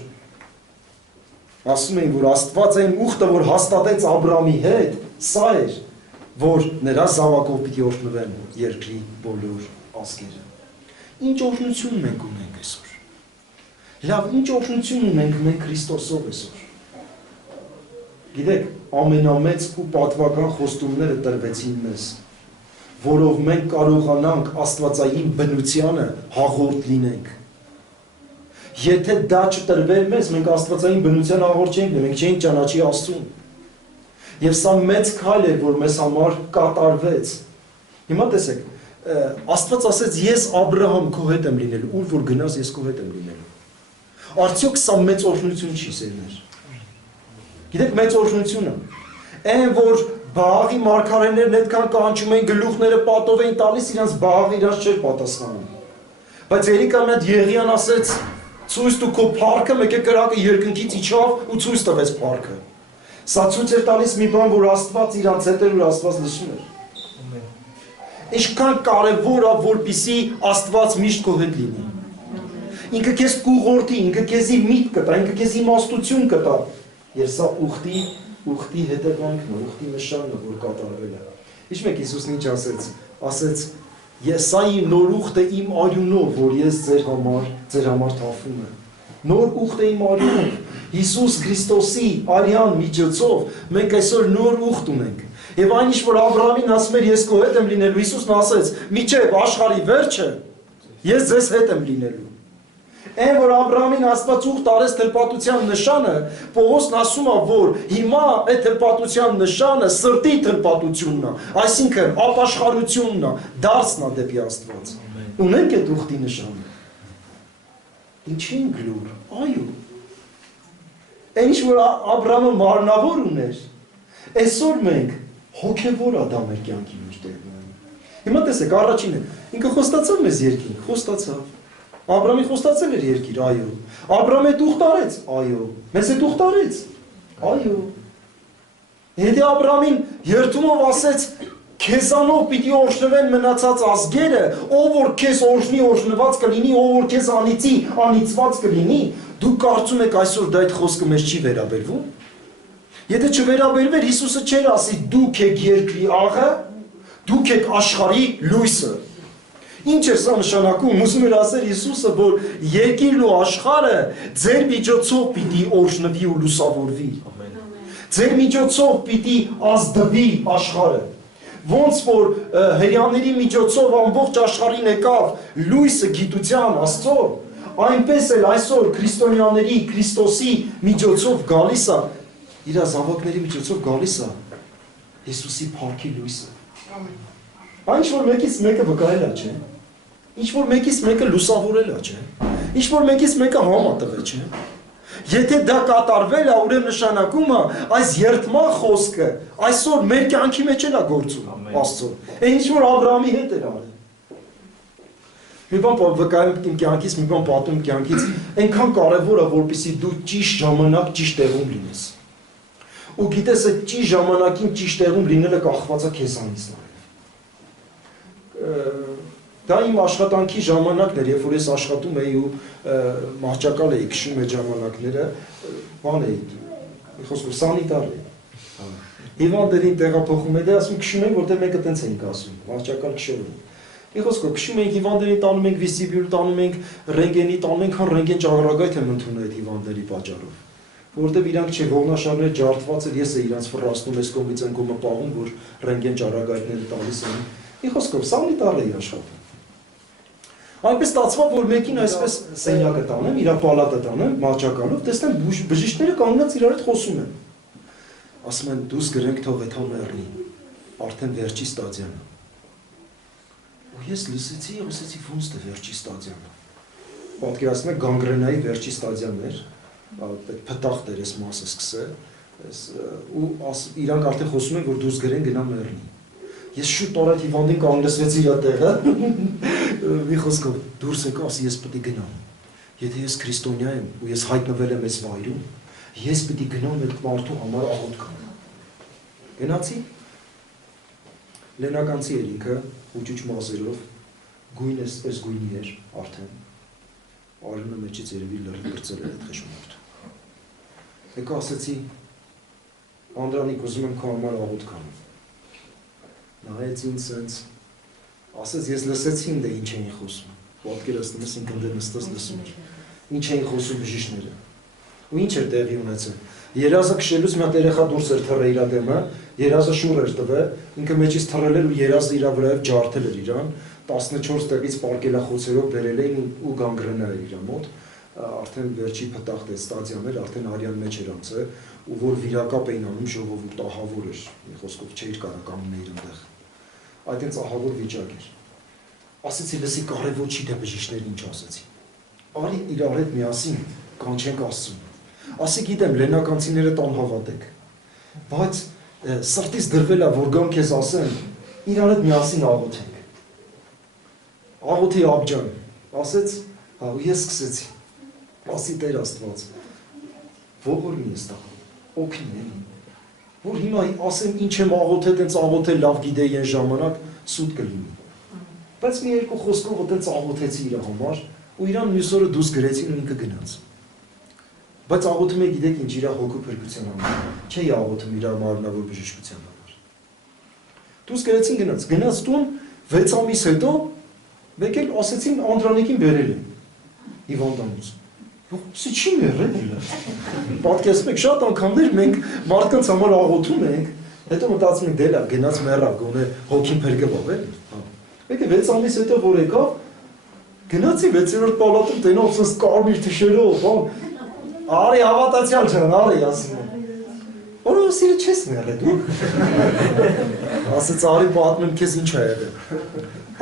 Աստված այն ուխտը, որ հաստատեց Աբրահամի հետ, սա էր, որ նրա զավակով պիտի օրհնվեն երկրի բոլոր ազգերը։ Ինչ օրհնություն մենք ունենք այսօր։ Լավ, ինչ օրհնություն ունենք մենք Քրիստոսով այսօր։ Գիտեք, ամենամեծ ու պատվական խոստումները տրվեցին մեզ, որով մենք կարողանանք Աստվածային բնությանը հաղորդ լինենք։ Եթե դա չտրվեր մեզ, մենք Աստվածային բնության հաղորդ չենք, մենք չենք ճանաչի Աստծուն։ Եվ սա մեծ քայլ էր, որ մեզ համար կատարվեց։ Հիմա տեսեք, Աստված ասեց, ես Աբրահամ քո հետ եմ լինելու, ուր որ գնաս, ես քո հետ եմ լինելու։ Արդյոք սա մեծ օրհնություն չի, սերներ։ Գիտեք, մեծ օրհնությունը։ Այն, որ Բաղի մարգարեներն այդքան կանչում էին, գլուխները պատով էին տալիս, իրանց Բաղը իրանց չէր պատասխանում։ Բայց երիկա մի հատ Եղիան ասեց, ցույց տու քո փառքը, մեկ է կրակը երկնքից իջավ ու ցույց տվեց փառքը։ Սա ցույց էր տալիս մի բան, որ Աստված իրանց հետ էր, որ Աստված լսում էր։ Ինչքան կարևոր է, որպեսզի Աստված միշտ քո հետ լինի։ Ինքը քեզ կուղորդի, ինքը քեզի միտք կտա, ինքը քեզ իմաստություն կտա։ Եվ սա ուխտի հետևանքն է, ուխտի նշանն է, որ կատարվել է։ Հիշում եք Հիսուսն ինչ ասեց։ Ասեց. Ես սա իմ նոր ուխտը իմ արյունով, որ ես ձեր համար թափում եմ։ Նոր ուխտը իմ արյունով։ Հիսուս Քրիստոսի արյան միջոցով մենք այսօր նոր ուխտ ունենք։ Եվ այն ինչ որ Աբրահամին ասում էր ես քո հետ եմ լինելու, Հիսուսն ասեց՝ «Միջև աշխարհի վերջը ես ձեզ հետ եմ լինելու»։ Այն որ Աբրահամին Աստված ուխտ արեց թլպատության նշանը, Պողոսն ասում է, որ հիմա այդ թլպատության նշանը սրտի թլպատությունն է, այսինքն ապաշխարությունն է, դարձն է դեպի Աստված։ Ունենք այդ ուխտի նշանը։ Ինչին գլուր, այո։ Այն ինչ որ Աբրահամը մարմնավոր ուներ, այսօր մենք հոգևոր Ադամ է կյանքի մեջ տեղի ունենում։ Հիմա տեսեք, առաջինը, ինքը խոստացավ մեզ երկինք, խոստացավ։ Աբրահամի խոստացել էր երկիր, այո։ Աբրահամը այդ ուխտ արեց, այո։ Մեզ այդ ուխտ արեց, այո։ Եթե Աբրահամին երդումով ասեց, քեզանով պիտի օրհնվեն մնացած ազգերը, ով որ քեզ օրհնի, օրհնված կլինի, ով որ քեզ անիծի, անիծված կլինի, դուք կարծում եք այսօր դա այդ խոսքը մեզ չի վերաբերվում։ Եթե չվերաբերվեր, Հիսուսը չէր ասի դուք եք երկրի աղը, դուք եք աշխարհի լույսը։ Ինչ է սա նշանակում, ուզում էր ասել Հիսուսը, որ երկիրն ու աշխարհը ձեր միջոցով պիտի օրհնվի ու լուսավորվի։ Ձեր միջոցով պիտի ազդվի աշխարհը։ Ոնց որ հрьяաների միջոցով ամբողջ աշխարհին եկավ լույսը գիտության Աստծո, այնպես էլ այսօր քրիստոնյաների Քրիստոսի միջոցով գալիս է, իր զավակների միջոցով գալիս է Հիսուսի փառքի լույսը։ Ինչ որ մեկից մեկը վկայել է, չէ՞։ Ինչ որ մեկից մեկը լուսավորել է, չէ՞։ Ինչ որ մեկից մեկը համա տվել, չէ՞։ Եթե դա կատարվել է, ուրեմն նշանակում է այս երդման խոսքը այսօր մեր կյանքի մեջ էլ է գործում Աստծո։ Այն ինչ որ Աբրահամի հետ էր արել։ Մի բան վկայում իմ կյանքից, մի բան պատում կյանքից, այնքան կարևոր է, որպեսզի դու ճիշտ ժամանակ ճիշտ տեղում լինես։ Ու գիտես, այդ ճիշտ ժամանակին ճիշտ տեղում լինելը կախված է քեզանից նաև։ Դա իմ աշխատանքի ժամանակն էր, երբ որ ես աշխատում էի ու մահճակալ էի քշում այդ ժամանակները, բան էի, խոսքով սանիտար էի։ Հիվանդերին տեղափոխում էի, ասում քշում ենք, որտեղ մեկը տենց էինք ասում, մահճակալ քշելու։ Մի խոսքով քշում ենք, հիվանդերին տանում ենք վիստիբյուլ, տանում ենք ռենտգենի, տանում ենք, հան ռենտգեն ճաղրագայթ եմ ընդունել այդ հիվանդերի պատճառով։ Որտեղ իրանք չէ, ողնաշարներ ջարդված էր, ես է իրանց ֆռասնում, այս կողմից են կողմը պահում, որ ռենտգեն ճառագայթները տալիս են։ Մի խոսքով սանիտար էի աշխատում։ Այնպես ստացվավ, որ մեկին այսպես սենյակը տանեմ, իր պալատը տանեմ, մահճակալով, տեսնեմ բժիշկները կանգնած իրար հետ խոսում են։ Ասում են դուս գրենք թող այդ համերնի, արդեն վերջի ստադիան։ Ու ես լսեցի եւ ասեցի ոնց թե վերջի ստադիան։ Պատկերացնում եք գանգրենայի վերջի ստադիան էր, այդ փտախտ էր այս մասը սկսել, ու իրանք արդեն խոսում են որ դուս գրեն գնա մեռնի։ Ես շուտ օրը հիվանդին կանգնեցի իր տեղը։ Մի խոսքով դուրս եկա, ասի ես պետք է գնամ։ Եթե ես քրիստոնյա եմ ու ես հայտնվել եմ այս վայրում, ես պետք է գնամ այդ մարդու համար աղոթք անեմ։ Գնացի։ Լենականցի էր ինքը, ուճուճ մազերով, գույնը այսպես գույնի էր արդեն։ Արյունը մեջից երևի լրիվ կրծել էր այդ խեշմորթը։ Եկա ասեցի, Անդրանիկ, ուզում եմ քո համար աղոթք անեմ։ Նայեց ինձ սենց, ասեց ես լսեցի ինձ ինչ էին խոսում, պատկերացնում ես ինքն դե նստած լսում էր, ինչ էին խոսում բժիշկները, ու ինչ էր տեղի ունեցել, երազը քշելուց մի հատ երեխա դուրս էր թռել իր դեմը, երազը շուռ էր տվել, ինքը մեջից թռել էր ու երազը իր վրայով ջարդել էր իրան, 14 տեղից պարկելախոցերով բերել էին ու գանգրենա էր իր մոտ, արդեն վերջի փտախտ է ստադիան էր, արդեն արյան մեջ էր անցել, ու որ վիրակապ էին անում ժողովուրդ ահավոր էր, մի խոսքով չէր կարող կանգնել այնտեղ։ Այդ այնց ահավոր վիճակ էր։ Ասեցի լսի կարևոր չի թե բժիշկները ինչ ասեցի։ Արի իրար հետ միասին կանչենք Աստծուն։ Ասի գիտեմ լենականցիները տան հավատեք։ Բայց սրտից դրվել է որ գան քեզ ասեն իրար հետ միասին աղոթենք։ Աղոթի աբջան, ասեց, հա ու ես սկսեցի։ Ասի Տեր Աստված, ողորմի ես տաղ, օգնի են, որ հիմա ասեմ ինչ եմ աղոթել, տենց աղոթել լավ գիտեի են ժամանակ, սուտ կլինի։ Բայց մի երկու խոսքով տենց աղոթեցի իր համար, ու իրան մյուս օրը դուս գրեցին ու ինքը գնաց։ Բայց աղոթում է գիտեք ինչ իր հոգու փրկության համար, չէի աղոթում իր մարմնավոր բժշկության համար։ Դուս գրեցին գնաց տուն, 6 ամիս հետո մեկ էլ ասեցին Անդրանիկին բերել են հիվանդանոց։ Սի չի մեռել։ Պատկերացնում եք, շատ անգամներ մենք մարդկանց համար աղոթում ենք, հետո մտածում ենք դե լավ, գնաց մեռավ, գոնե հոգին փրկվավ, էլի։ Մեկը 6 ամիս հետո որ եկավ, գնացի 6-րդ պալատում տենով սենց կարմիր թշերով, արի հավատացյալ ջան, արի ասում եմ։ Որով սիրը չես մեռել դու։ Ասեց արի պատմեմ քեզ ինչ ա եղել։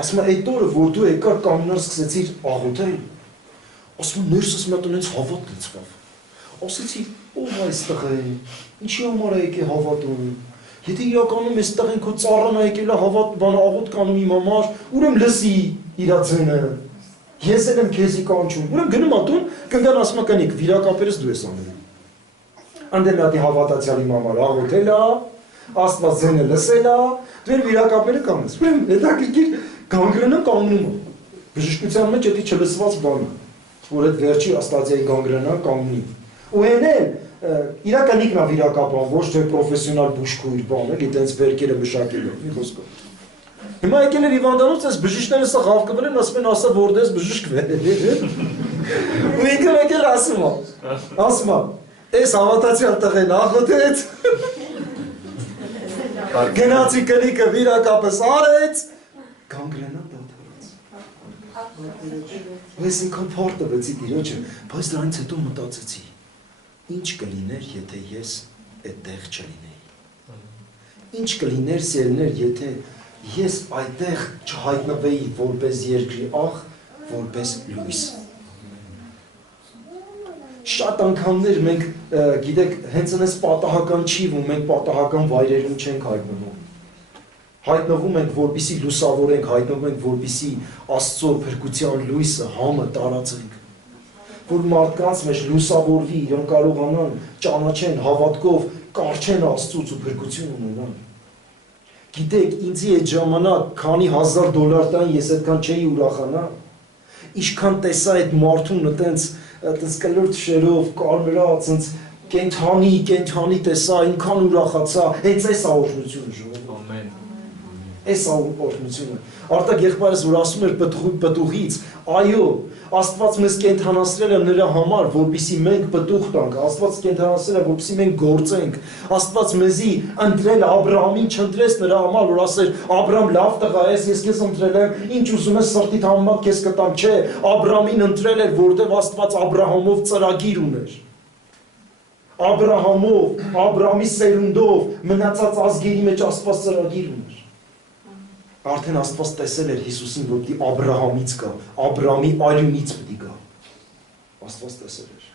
Ասում եմ այդ օրը որ դու եկար կանգնար սկսեցիր աղոթել։ Ասում եմ ներսս մի հատ այնց հավատ լցավ։ Ասեցի ով այստեղ է։ Ինչի համար է եկել հավատում։ Եթե իրականում այստեղ են քո ծառան ա եկել է հավատ բան աղոթ կանում իմ համար, ուրեմն լսի իր ձենը։ Ես եմ քեզի կանչում։ Ուրեմն գնում ա տուն, կգան ասում ա կնիկ, վիրակապերս դու ես անում։ Անդեմ մի հավատացյալի համար աղոթել ա, Աստված ձենը լսել ա, դու վիրակապերը կանես։ Ուրեմն հետաքրքիր գանգրենը կանգնում է։ Բժշկության մեջ դա չլսված բան է, որ այդ վերջի աստատիայի գանգրենը կանգնի։ Ու էնել իրականիկն է վիրակապան, ոչ թե պրոֆեսիոնալ բուժքույր բան է, գիտենց վերքերը մշակելով, մի խոսքով։ Հիմա եկել էր հիվանդանոց, այս բժիշկները սա խավկվել են, ասում են ասա որ դες բժշկվել։ Ու ինքը եկել ասում է, այս հավատացյալ տղեն աղոթեց, գնացի կնիկը վիրակապս արեց, գանգրենան դադարեց։ Ես ինքան փառ տվեցի Տիրոջը, բայց դրանից հետո մտածեցի, ինչ կլիներ, եթե ես այդտեղ չլինեի։ Ինչ կլիներ, սիրելիներ, եթե ես այդտեղ չհայտնվեի որպես երկրի աղ, որպես լույս։ Շատ անգամներ մենք գիտեք, հենց այնպես պատահական չի, որ մենք պատահական վայրերում չենք հայտնվում։ Հայտնվում ենք, որպեսզի լուսավորենք, հայտնվում ենք, որպեսզի Աստծո փրկության լույսը համը տարածենք։ Որ մարդկանց մեջ լուսավորվի, իրենք կարողանան ճանաչեն հավատքով, կարչեն Աստծուց ու փրկություն ունենան։ Գիտեք, ինձի այդ ժամանակ քանի $1000 տան ես այդքան չէի ուրախանա։ Ինչքան տեսա այդ մարդուն այտենց կլոր թշերով, կարմրած, կենթանի տեսա, ինքան ուրախացա, հենց այս օրհնությունը ժողովուրդ։ Ամեն։ Այս օրհնությունը։ Արտակ եղբայրս որ ասում էր պտուղից, այո, Աստված մեզ կենթանացրել է նրա համար, որպեսզի մենք պտուղ տանք, Աստված կենթանացրել է, որպեսզի մենք գործենք, Աստված մեզի ընտրել Աբրահամին չընտրեց նրա համար, որ ասեր Աբրահամ լավ տղա ես, ես քեզ ընտրել եմ, ինչ ուզում ես սրտիդ համեմատ քեզ կտամ, չէ, Աբրահամին ընտրել էր, որտեղ Աստված Աբրահամով ծրագիր ուներ։ Աբրահամով, Աբրահամի սերունդով մնացած ազգերի մեջ Աստված ծրագիր ուներ։ Արդեն Աստված տեսել էր Հիսուսին, որ պիտի Աբրահամից գա, Աբրահամի արյունից պիտի գա։ Աստված տեսել էր։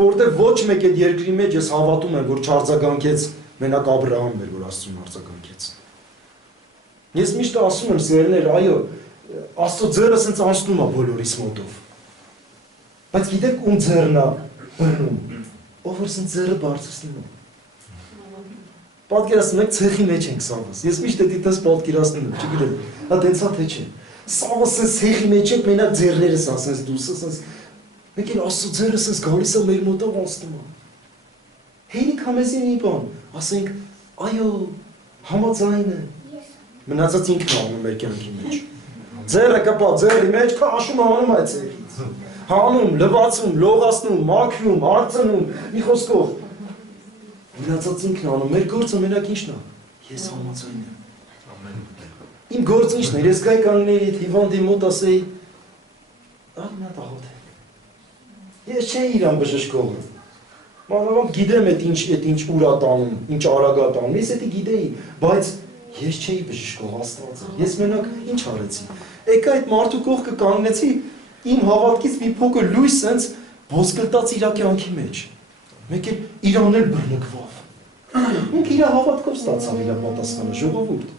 Որտեղ ոչ մեկ այդ երկրի մեջ ես հավատում եմ, որ չարձագանքեց մենակ Աբրահամն էր, որ Աստծուն արձագանքեց։ Ես միշտ ասում եմ, սիրելիներ, այո, Աստծո ձեռը սենց անցնում է բոլորիս մոտով։ Բայց գիտեք ում ձեռն է բռնում, ով որ սենց ձեռը բարձրացնում է։ Պատկերացնում եք ցեխի մեջ ենք սավս։ Ես միշտ դիտես պատկերացնում եմ, չգիտեմ, հա դենցա թե չէ։ Սավը սենց ցեխի մեջ ենք, մենակ ձեռներս ասես դուսը սենց։ Մեկ էլ Աստծո ձեռը սենց գալիս է մեր մոտով անցնում է։ Հերիք համեսի մի բան, ասենք, այո, համաձայն է։ Մնացած ինքն անում մեր կյանքի մեջ։ Ձեռը կպած ձեռի մեջ քաշում անում այդ ցեխից։ Հանում, լվացում, լողացնում, մաքրում, արծնում, մի խոսքով Մնացած ինքն անում, մեր գործը մենակ ինչն է, ես համաձայն եմ։ Իմ գործը ինչն է, ես գայի կանգնեի այդ հիվանդի մոտ ասեի, ան նա տաղոտ է։ Ես չէի իրան բժշկողը։ Մանավանդ գիտեմ այդ ինչ ուր ա տանում, ինչ արագ ա տանում, ես էդի գիտեի, բայց ես չէի բժշկող, Աստվածը։ Ես մենակ ինչ արեցի։ Եկա այդ մարդու կողքը կանգնեցի, իմ հավատքից մի փոքր լույս սենց ոսկրտաց իր կյանքի մեջ։ Մեկ էլ իրան էլ բռնկվավ։ Ինք իր հավատքով ստացավ իր պատասխանը, ժողովուրդ։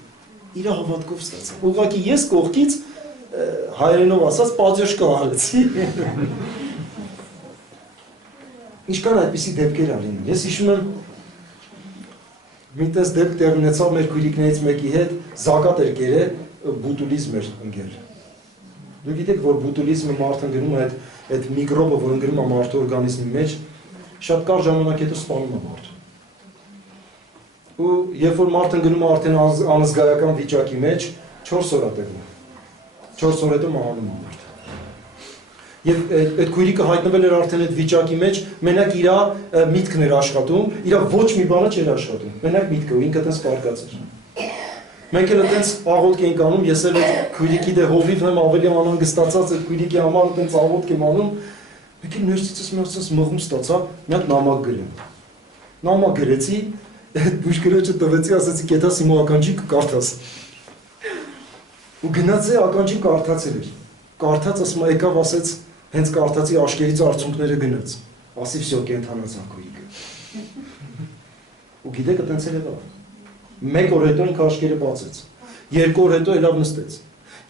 Իր հավատքով ստացավ։ Ուղղակի ես կողքից հայերենով ասած պատժեշկա արեցի։ Ինչքան այդպիսի դեպքեր ա լինում։ Ես հիշում եմ մի տես դեպք տեղի ունեցավ մեր քույրիկներից մեկի հետ, զակատ էր կերել, բուտուլիզմ էր ընկել։ Դուք գիտեք, որ բուտուլիզմը մարդը ընկնում է այդ միկրոբը, որ ընկնում է մարդու օրգանիզմի մեջ, շատ կարճ ժամանակ հետո սպանում է մարդը։ Ու երբ որ մարդը ընկնում է արդեն անզգայական վիճակի մեջ, 4 օր է տևում։ 4 օր հետո մահանում է մարդը։ Եվ այդ քույրիկը հայտնվել էր արդեն այդ վիճակի մեջ, մենակ իր միտքն էր աշխատում, իր ոչ մի բանը չէր աշխատում։ Մենակ միտքը, ու ինքը այդպես պարկած էր։ Մենք էլ այդպես աղոթք ենք անում, ես էլ այդ քույրիկի դե հովիվ եմ ավելի անհանգստացած այդ քույրիկի համար այդպես աղոթք եմ անում։ Մեկ էլ ներսիցս մի ասած մղում ստացա, մի հատ նամակ գրեմ։ Նամակ գրեցի, այդ բուժկրոջը տվեցի, ասացի, «Կետաս իմ ականջի կկարդաս»։ Ու գնացի ականջին կարդացել էր։ Կարդաց ասում եկավ ասեց հենց կարդացի աշկերից արցունքները գնաց։ Ասի վсё կենթանացան քույրիկը։ Ու գիտեք այտենց էլ եղավ։ Մեկ օր հետո ինքը աշկերը բացեց։ Երկու օր հետո ելավ նստեց։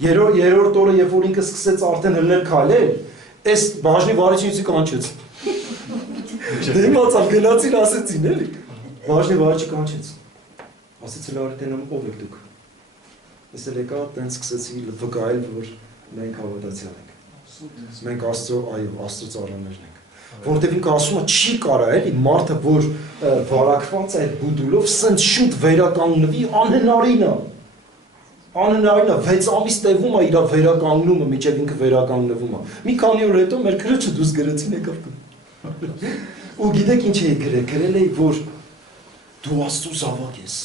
Երրորդ օրը երբ որ ինքը սկսեց արդեն հլնել քայլել, այս բաժնի վարիչինցի կանչեց։ Դե իմացավ գնացին ասեցին էլի։ Բաժնի վարիչը կանչեց։ Ասեց լարիտենամ ով եք դուք։ Ես էլ եկա տենց սկսեցի վկայել, որ մենք հավատացյալ ենք։ Մենք Աստծո, այո, Աստծո ծառաներն ենք։ Որտեւ ինքը ասում է չի կարա էլի մարդը, որ վարակված է այդ բուդուլով, սենց շուտ վերականգնվի, անհնարին է։ Անհնարին է, 6 ամիս տևում է իր վերականգնումը, մինչև ինքը վերականգնվում է։ Մի քանի օր հետո մեր քրոջը դուս գրեցին եկավ տուն։ Ու գիտեք ինչ էի գրել էի, որ դու Աստծո զավակ ես։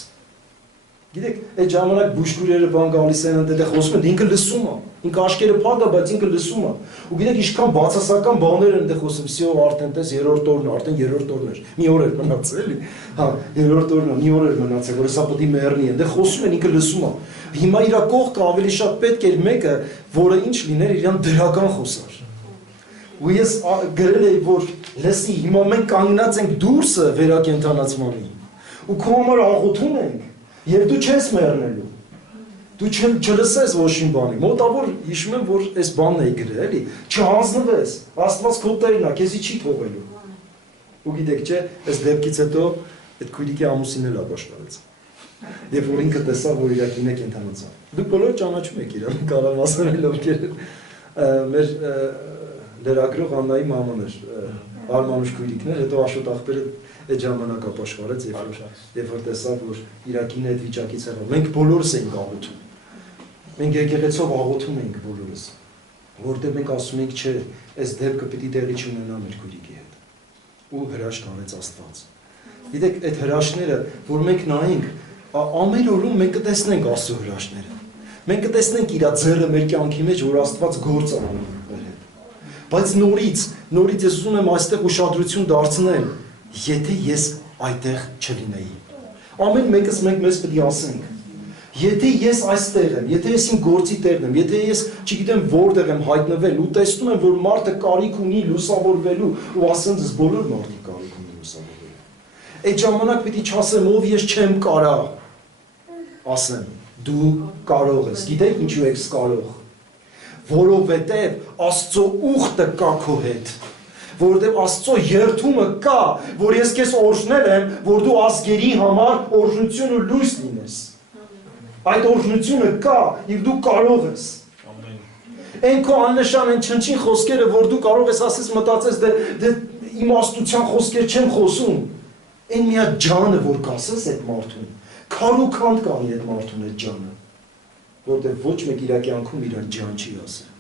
Գիտեք, այդ ժամանակ բուժքույրերը բան գալիս են այնտեղ խոսում են, ինքը լսում է։ Ինքը աշկերը փակ է, բայց ինքը լսում է։ Ու գիտեք, ինչքան բացասական բաներ են այնտեղ խոսում, «Վсё, արդեն տես երրորդ օրն է, արդեն երրորդ օրն էր»։ Մի օր էր մնացել, էլի։ Հա, երրորդ օրն է, մի օր էր մնացել, որ հեսա պետք է մեռնի, այնտեղ խոսում են, ինքը լսում է։ Հիմա իր կողքը ավելի շատ պետք էր մեկը, որը ինչ լիներ, իրան դրական խոսար։ Ու ես գրել էի, որ լսի, հիմա մենք կանգնած ենք դուրսը վերակենդանացմանի։ Ու քո համար աղոթում ենք։ Եվ դու չես մեռնելու, դու չլսես ոչ մի բանի, մոտավոր հիշում եմ, որ այս բանն էի գրել, էլի, չհանձնվես, Աստված քո տերն է, քեզի չի թողելու։ Ու գիտեք չէ, այս դեպքից հետո այդ քույրիկի ամուսինն էլ ապաշխարեց։ Երբ որ ինքը տեսավ, որ իր կինը կենթանացավ։ Դուք բոլորը ճանաչում եք իրան, կարող ասել ովքեր մեր լրագրող Աննայի մաման էր, Արմանուշ քույրիկներ, հետո Աշոտ աղբերը այդ ժամանակ ապաշխարեց, երբ որ տեսավ, որ իր կինը այդ վիճակից եղավ։ Մենք բոլորս ենք աղոթում։ Մենք եկեղեցով աղոթում ենք բոլորս, որտեղ մենք ասում ենք, չէ, այս դեպքը պիտի տեղի չունենա մեր քույրիկի հետ։ Ու հրաշք արեց Աստված։ Գիտեք, այդ հրաշքները, որ մենք նայենք, ամեն օրում մենք կտեսնենք Աստծո հրաշքները։ Մենք կտեսնենք իր ձեռը մեր կյանքի մեջ, որ Աստված գործ է անում մեր հետ։ Բայց նորից ես ուզում եմ այստեղ ուշադրություն դարձնել, եթե ես այդտեղ չլինեի։ Ամեն մեկս մենք մեզ պետք է ասենք, եթե ես այստեղ եմ, եթե ես իմ գործի տեղն եմ, եթե ես չգիտեմ որտեղ եմ հայտնվել ու տեսնում եմ, որ մարդը կարիք ունի լուսավորվելու ու ասեմ ձեզ բոլոր մարդիկ կարիք ունի լուսավորվելու։ Այդ ժամանակ պիտի չասեմ, ով ես չեմ կարա, ասեմ, դու կարող ես, գիտեք ինչու ես կարող, որովհետև Աստծո ուխտը կա քո հետ, որովհետև Աստծո երդումը կա, որ ես քեզ օրհնել եմ, որ դու ազգերի համար օրհնություն ու լույս լինես։ Այդ օրհնությունը կա, եւ դու կարող ես։ Այն քո աննշան են չնչին խոսքերը, որ դու կարող ես ասես մտածես, դե իմաստության խոսքեր չեմ խոսում։ Այն մի հատ ջանը, որ կասես այդ մարդուն, քարուքանդ կանի այդ մարդուն այդ ջանը, որովհետև ոչ մեկ իր կյանքում իրան ջան չի ասել։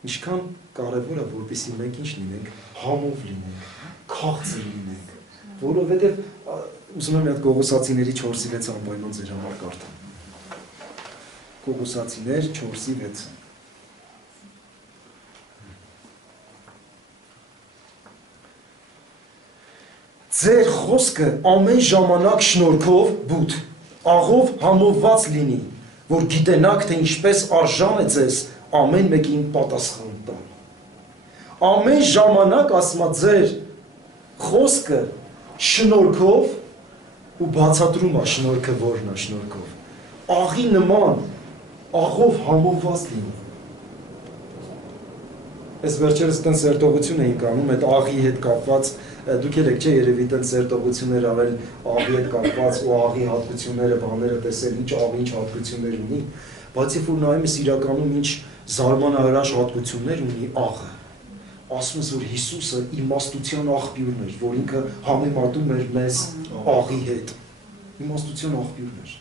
Ինչքան կարևոր է, որպեսզի մենք ինչ լինենք, համով լինենք, քաղցր լինենք, որովհետև ուզում եմ այդ Կողոսացիների 4:6 անպայման ձեր համար կարդամ։ Կողոսացիներ 4:6 Ձեր խոսքը ամեն ժամանակ շնորհքով բութ, աղով համոված լինի, որ գիտենաք, թե ինչպես արժան է ձեզ ամեն մեկին պատասխան տալ։ Ամեն ժամանակ ասма ձեր խոսքը շնորհքով ու բացատրում է շնորհքը որն է շնորհքով։ Աղի նման, աղով համոված լինի։ Այս վերջերս տեն սերտողություն էինք անում, այդ աղի հետ կապված, դուք եք չէ երևի տեն սերտողություններ արել աղի հետ կապված ու աղի հատկությունները, բաները տեսել, ինչ աղի ինչ հատկություններ ունի, բայց երբ որ նայում ես իրականում ինչ զարմանահրաշ հատկություններ ունի աղը, ասում ես, որ Հիսուսը իմաստության աղբյուրն էր, որ ինքը համեմատում էր մեզ աղի հետ, իմաստության աղբյուրն էր,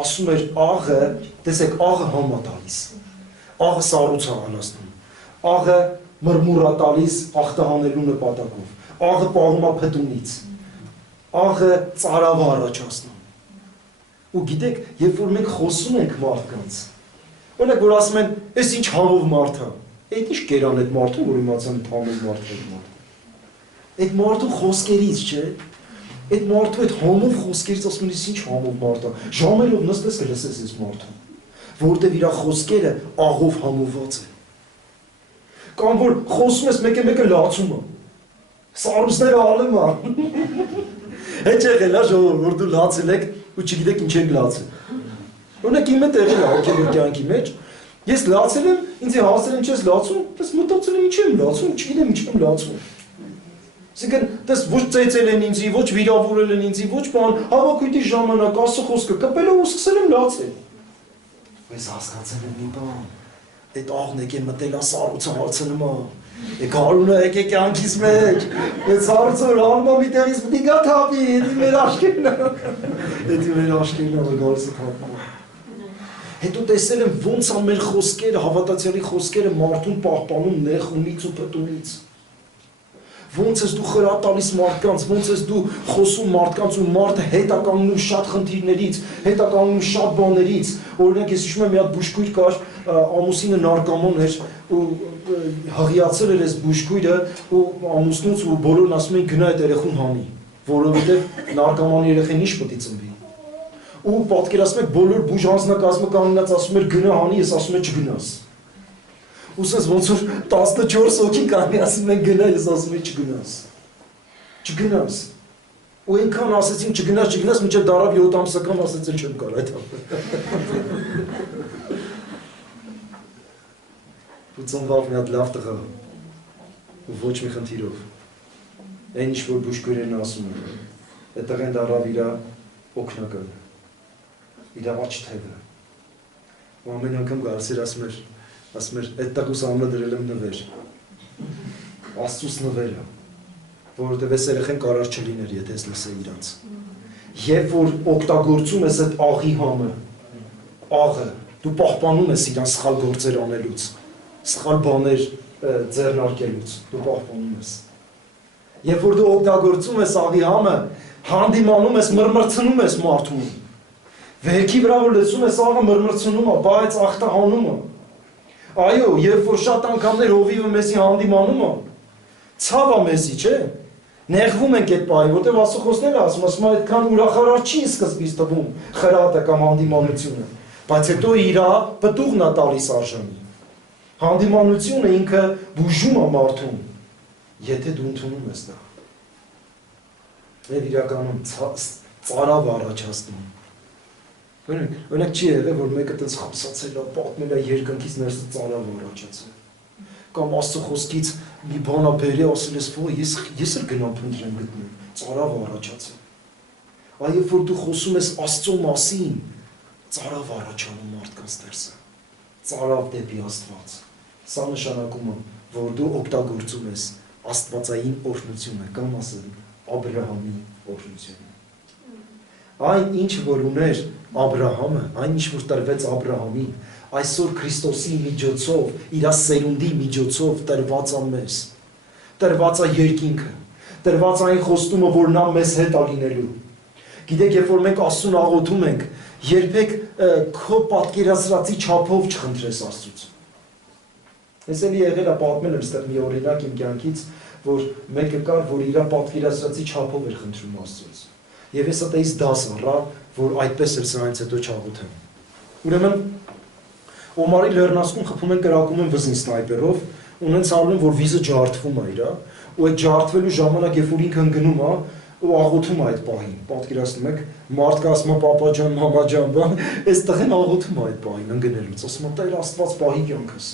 ասում էր աղը, տեսեք աղը համա տալիս, աղը սառույց է անաստում, աղը մրմուրա տալիս աղտահանելու նպատակով, աղը պահում է փտունից, աղը ծարավը առաջացնում։ Ու գիտեք, երբ որ մենք խոսում ենք մարդկանց, օրինակ որ ասում են, «Էս ինչ համով մարդ է», այդ ինչ կերան այդ մարդուն, որ իմացան այդ համով մարդ է մարդ։ Այդ մարդու խոսքերից, չէ՞։ Այդ մարդու այդ համով խոսքերից ասում են, ինչ համով մարդ է։ Ժամերով նստես կլսես այս մարդուն, որտեղ իր խոսքերը աղով համոված է։ Կամ որ խոսում ես մեկը լացում է։ Սարուսները ալեմ է։ Հետ եղել է ժողովուրդ, որ դու լացել եք ու չգիտեք ինչ եք լացել։ Օրինակ իմ հետ եղել է հոգևոր կյանքի մեջ, ես լացել եմ, ինձ հասել եմ չես լացում, ես մտածել եմ ինչ եմ լացում, չգիտեմ ինչ եմ լացում։ Այսինքն, դες ոչ ծեծել են ինձի, ոչ վիրավորել են ինձի, ոչ բան, հավաքույթի ժամանակ ասո խոսքը կպել ու սկսել եմ լացել։ Ես հասկացել եմ մի բան, այդ աղն եկե մտել է սառույցը հարցնում է, գարունը եկե կյանքիս մեջ, այդ սառույցը հանում է մի տեղից մտի գա թափի, էդի մեր աշկերն է, որ գալիս է թափում է։ Հետո տեսել եմ ոնց է մեր խոսքերը, հավատացյալի խոսքերը մարդուն պահպանում նեղունից ու փտունից։ Ոնց ես դու խրատ տալիս մարդկանց, ոնց ես դու խոսում մարդկանց ու մարդը հետ է կանգնում շատ խնդիրներից, հետ է կանգնում շատ բաներից։ Օրինակ ես հիշում եմ մի հատ բուժքույր կար, ամուսինը նարկոման էր ու հղիացել էր այս բուժքույրը ու ամուսնուց ու բոլորն ասում էին գնա այդ երեխուն հանի, որովհետև նարկոման երեխան ինչ պետք է ծնվի։ Ու պատկերացնում եք բոլոր բուժ անձնակազմը կանգնած ասում էր գնա հանի, ես ասում եմ չգնաս։ Ուսես ոնց որ 14 հոգի կանի ասում են գնա, ես ասում եմ չգնաս։ Չգնաս։ Ու այնքան ասեցին չգնաս, մինչև դարավ 7 ամսական ասեցին չեմ կարող այդ Ու ծնվավ մի հատ լավ տղա ու ոչ մի խնդիրով։ Այն ինչ որ բուժքույրերն ասում են, այդ տղեն դարավ իր օգնականը, իր աջ թևը։ Ու ամեն անգամ գալիս էր ասում էր, այդ տղուս ամնը դրել եմ նվեր, Աստծուս նվերը, որովհետև այս երեխեն կարար չլիներ, եթե ես լսեի իրանց։ Երբ որ օգտագործում ես այդ աղի համը, աղը, դու պահպանում ես իրան սխալ գործեր անելուց, սխալ բաներ ձեռնարկելուց, դու պահպանում ես։ Երբ որ դու օգտագործում ես աղի համը, հանդիմանում ես, մրմրցնում ես մարդուն։ Վերքի վրա որ լսում ես աղը մրմրցնում է, բայց ախտահանում է։ Այո, երբ որ շատ անգամներ հովիվը մեզի հանդիմանում է, ցավ է մեզի, չէ՞։ Նեղվում ենք այդ պահին, որտեղ Աստծո ասում այդքան ուրախարար չի սկզբից տվում խրատը կամ հանդիմանությունը, բայց հետո իր պտուղն է տալիս արժանի։ Հանդիմանությունը ինքը բուժում է մարդուն, եթե դու ընդունում ես դա։ Եվ իրականում ծարավ առաջացնում։ Օրինակ չի եղել, որ մեկը տենց խոսացել է, պատմել է երկնքից ներսը ծարավ առաջացել։ Կամ Աստծո խոսքից մի բան է բերի, ասել ես, ես էլ գնամ փնտրեմ գտնեմ, ծարավ առաջացել։ Այ երբ որ դու խոսում ես Աստծո մասին, ծարավ առաջանում մարդկանց ներսը։ Ծարավ դեպի Աստված։ Սա նշանակում է, որ դու օգտագործում ես աստվածային օրհնությունը, կամ ասել Աբրահամի օրհնությունը։ Այն ինչ որ ուներ Աբրահամը, այն ինչ որ տրվեց Աբրահամին, այսօր Քրիստոսի միջոցով, իր սերունդի միջոցով տրված է մեզ, տրված է երկինքը, տրված այն խոստումը, որ նա մեզ հետ է լինելու։ Գիտեք, երբ որ մենք Աստծուն աղոթում ենք, երբեք քո պատկերացրածի չափով չխնդրես Աստծուց։ Ես էլի եղել է պատմել եմ այստեղ մի օրինակ իմ կյանքից, որ մեկը կար, որ իր պատկերացրածի չափով էր խնդրում Աստծուց։ Եվ ես այդպես դաս առա, որ այդպես էլ սրանից հետո չաղոթեմ։ Ուրեմն Օմարի լեռնասկում խփում են կրակում են վզին սնայպերով, ունեն ցալում որ վիզը ջարդվում է իրա, ու այդ ջարդվելու ժամանակ երբ որ ինքը ընկնում է ու աղոթում է այդ պահին, պատկերացնում եք, մարդը ասում է պապա ջան, մամա ջան, բան, այս տղեն աղոթում է այդ պահին ընկնելուց, ասում է Տեր Աստված պահի կյանքս։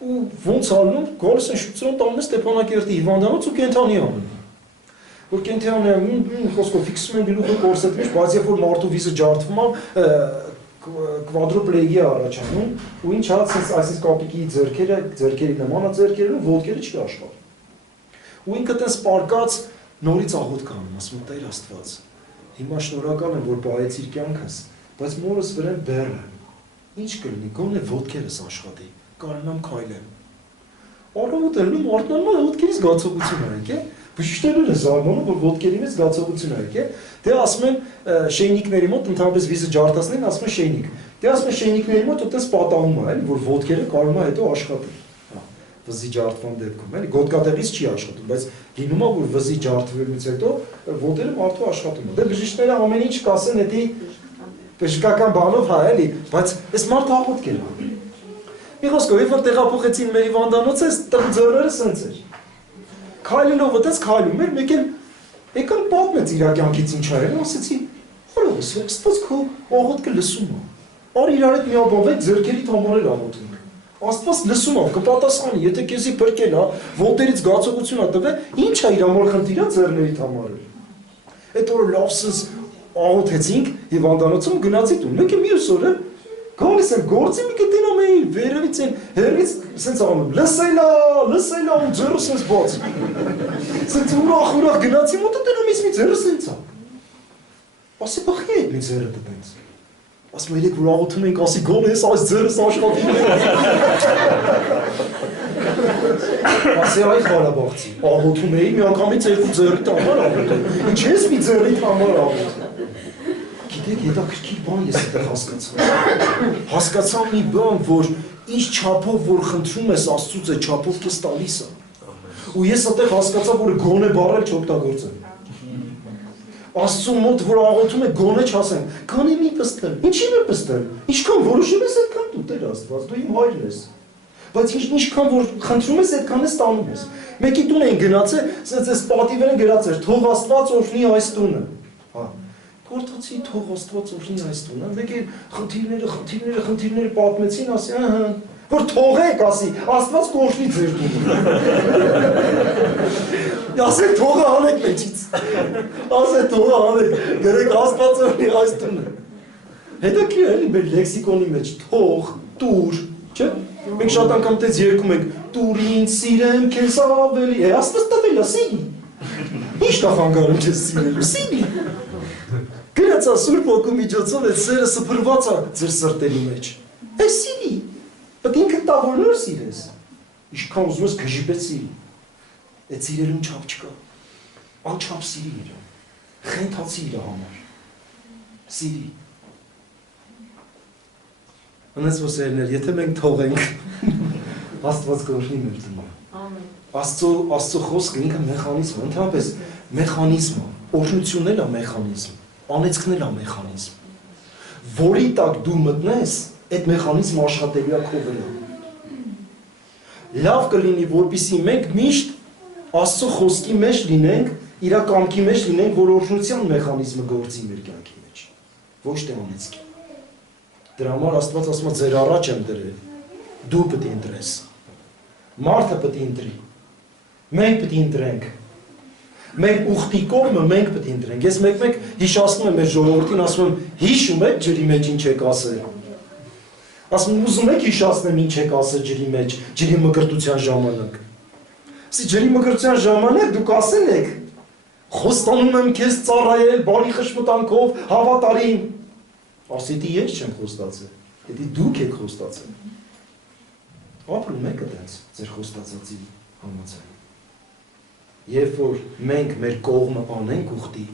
Ու ոնց անում, գալիս են շուտով տանում են Ստեփանակերտի հիվանդանոց ու կենթանի անում։ Որ կենթանի խոսքով ֆիքսում են գլուխը կորսեթ մեջ, բայց երբ որ մարդու վիզը ջարդվում է, կվադրոպլեգիա առաջանում, ու ինչ հաց այսպես կապիկի ձեռքերի նման է ձեռքերն ու ոտքերը չի աշխատում։ Ու ինքը տես պարկած նորից աղոթ կանում, ասում Տեր Աստված, հիմա շնորհակալ եմ, որ պահեցիր կյանքս, բայց մորս վրան բեռը, ինչ կլինի, գոնե ոտքերս աշխատի, կարողանամ քայլեմ։ Առավոտ ելնում արտանալ ոտքերից զգացողություն արեք, է։ Բժիշկները զարմանում, որ ոտքերի մեջ զգացողություն արեք, է։ Դե ասում են շեյնիկների մոտ ընդհանրապես վիզը ջարդացնեն, ասում են շեյնիկ։ Դե ասում են շեյնիկների մոտ այդպես պատահում է, էլի, որ ոտքերը կարող է հետո աշխատել։ Վզի ջարդման դեպքում, էլի, գոտկատեղից չի աշխատում, բայց լինում է, որ վզի ջարդվելուց հետո ոտերը մարդու աշխատում է։ Դե բժիշկները ամեն ինչ կասեն, էդի բժշկական բանով, հա, էլի, բայց այս մարդը աղոթք էր անում։ Մի խոսքով, երբ որ տեղափոխեցին մեր հիվանդանոցը, այս ձեռները սենց էր։ Քայլելով այդպես քայլում էր, մեկ էլ եկան պատմեց իր կյանքից ինչ արել, ասեցի, «Հորս, Աստված քո աղոթքը լսում է։ Արի իրար հետ միաբանվեք, ձեռքերիդ համար էլ աղոթում ենք։ Աստված լսում է, կպատասխանի, եթե քեզի փրկել է, ոտերից զգացողություն է տվել, ինչ է իր համար խնդիրը ձեռներիդ համար էլ»։ Այդ օրը լավսս աղոթեցինք հիվանդանոցում գնացի տուն։ Մեկ է մյուս օրը գալիս եմ գործի մի կտինում էի, վերևից են, հերվից սենց անում, լսելա, ու ձեռը սենց բաց։ Սենց ուրախ գնացի մոտը տնում ես մի ձեռը սենց է։ Ասի բախի է մի ձեռը տտենց։ Ասում երեք որ աղոթում ենք, ասի գոն ես այս ձեռս աշխատի։ Ասի այ Ղարաբաղցի, աղոթում էի, մի անգամից երկու ձեռիդ համար աղոթում։ Ինչ ես մի ձեռիդ համար աղոթում։ Գիտեք, հետաքրքիր բան ես այդտեղ հասկացա։ Հասկացա մի բան, որ ինչ չափով որ խնդրում ես Աստծուց, այդ չափով քեզ տալիս է։ Ու ես այդտեղ հասկացա, որ գոնե բառել չօգտագործեմ։ Աստծու մոտ որ աղոթում եք գոնե չասեմ, գոնե մի պստեմ։ Ինչի՞ն է պստեմ։ Ինչքան որոշում ես, այդքան դու Տեր Աստված, դու իմ հայրն ես։ Բայց ինչքան որ խնդրում ես, այդքան ես տանում ես։ Մեկի տուն էին գնացել, ասես այս պատիվերը գրած էր, թող Աստված օրհնի այս տունը։ Հա։ Գործացի թող Աստված օրհնի այս տունը։ Մեկի խնդիրները պատմեցին, ասի, ահա, որ թողեք, ասի, Աստված կօրհնի ձեր տունը։ Ասեք թողը անեք մեջից։ Ասեք թողը անեք, գրեք Աստված օրհնի այս տունը։ Հետաքրքիր է, էլի մեր լեքսիկոնի մեջ թող, տուր, չէ՞։ Մենք շատ անգամ տես երկում ենք, տուր ինձ սիրեմ, քեզ ավելի, Աստված տվել է, սիրի։ Ինչ տախանգարում ես սիրելու, սիրի։ Գրածա Սուրբ Հոգու միջոցով այդ սերը սփռված է ձեր սրտերի մեջ։ Այս սիրի։ Բայց ինքդ տա որ նոր սիրես։ Ինչքան ուզում ես գժիպեց սիրի։ Այդ սիրելուն չափ չկա։ Անչափ սիրի իրան։ Խենթացի իր համար։ Սիրի։ Անես ոսերներ, եթե մենք թողենք, Աստված կօրհնի մեր տունը։ Ամեն։ Աստծո խոսքը ինքը մեխանիզմ է, ընդհանրապես մեխանիզմ է, օրհնությունն էլ է մեխանիզմ, անեծքն էլ է մեխանիզմ։ Որի տակ դու մտնես, այդ մեխանիզմը աշխատելու է քո վրա։ Լավ կլինի, որպեսզի մենք միշտ Աստծո խոսքի մեջ լինենք, իր կամքի մեջ լինենք, որ օրհնության մեխանիզմը գործի մեր կյանքի մեջ, ոչ թե անեծքի։ Դրա համար Աստված ասում է ձեր առաջ եմ դրել, դու պետք է ընտրես, մարդը պետք է ընտրի, մենք պետք է ընտրենք, մեր ուխտի կողմը մենք պետք է ընտրենք։ Ես մեկ-մեկ հիշացնում եմ մեր ժողովրդին, ասում եմ հիշում եք ջրի մեջ ինչ եք ասել։ Ասում եմ ուզում եք հիշացնեմ ինչ եք ասել ջրի մեջ, ջրի մկրտության ժամանակ։ Ասի ջրի մկրտության ժամանակ դուք ասել եք խոստանում եմ քեզ ծառայել բարի խշմտանքով հավատարիմ։ Ասի դի ես չեմ խոստացել, դի դուք եք խոստացել։ Ապրում եք այդպես ձեր խոստացածի համաձայն։ Երբ որ մենք մեր կողմը անենք ուխտի,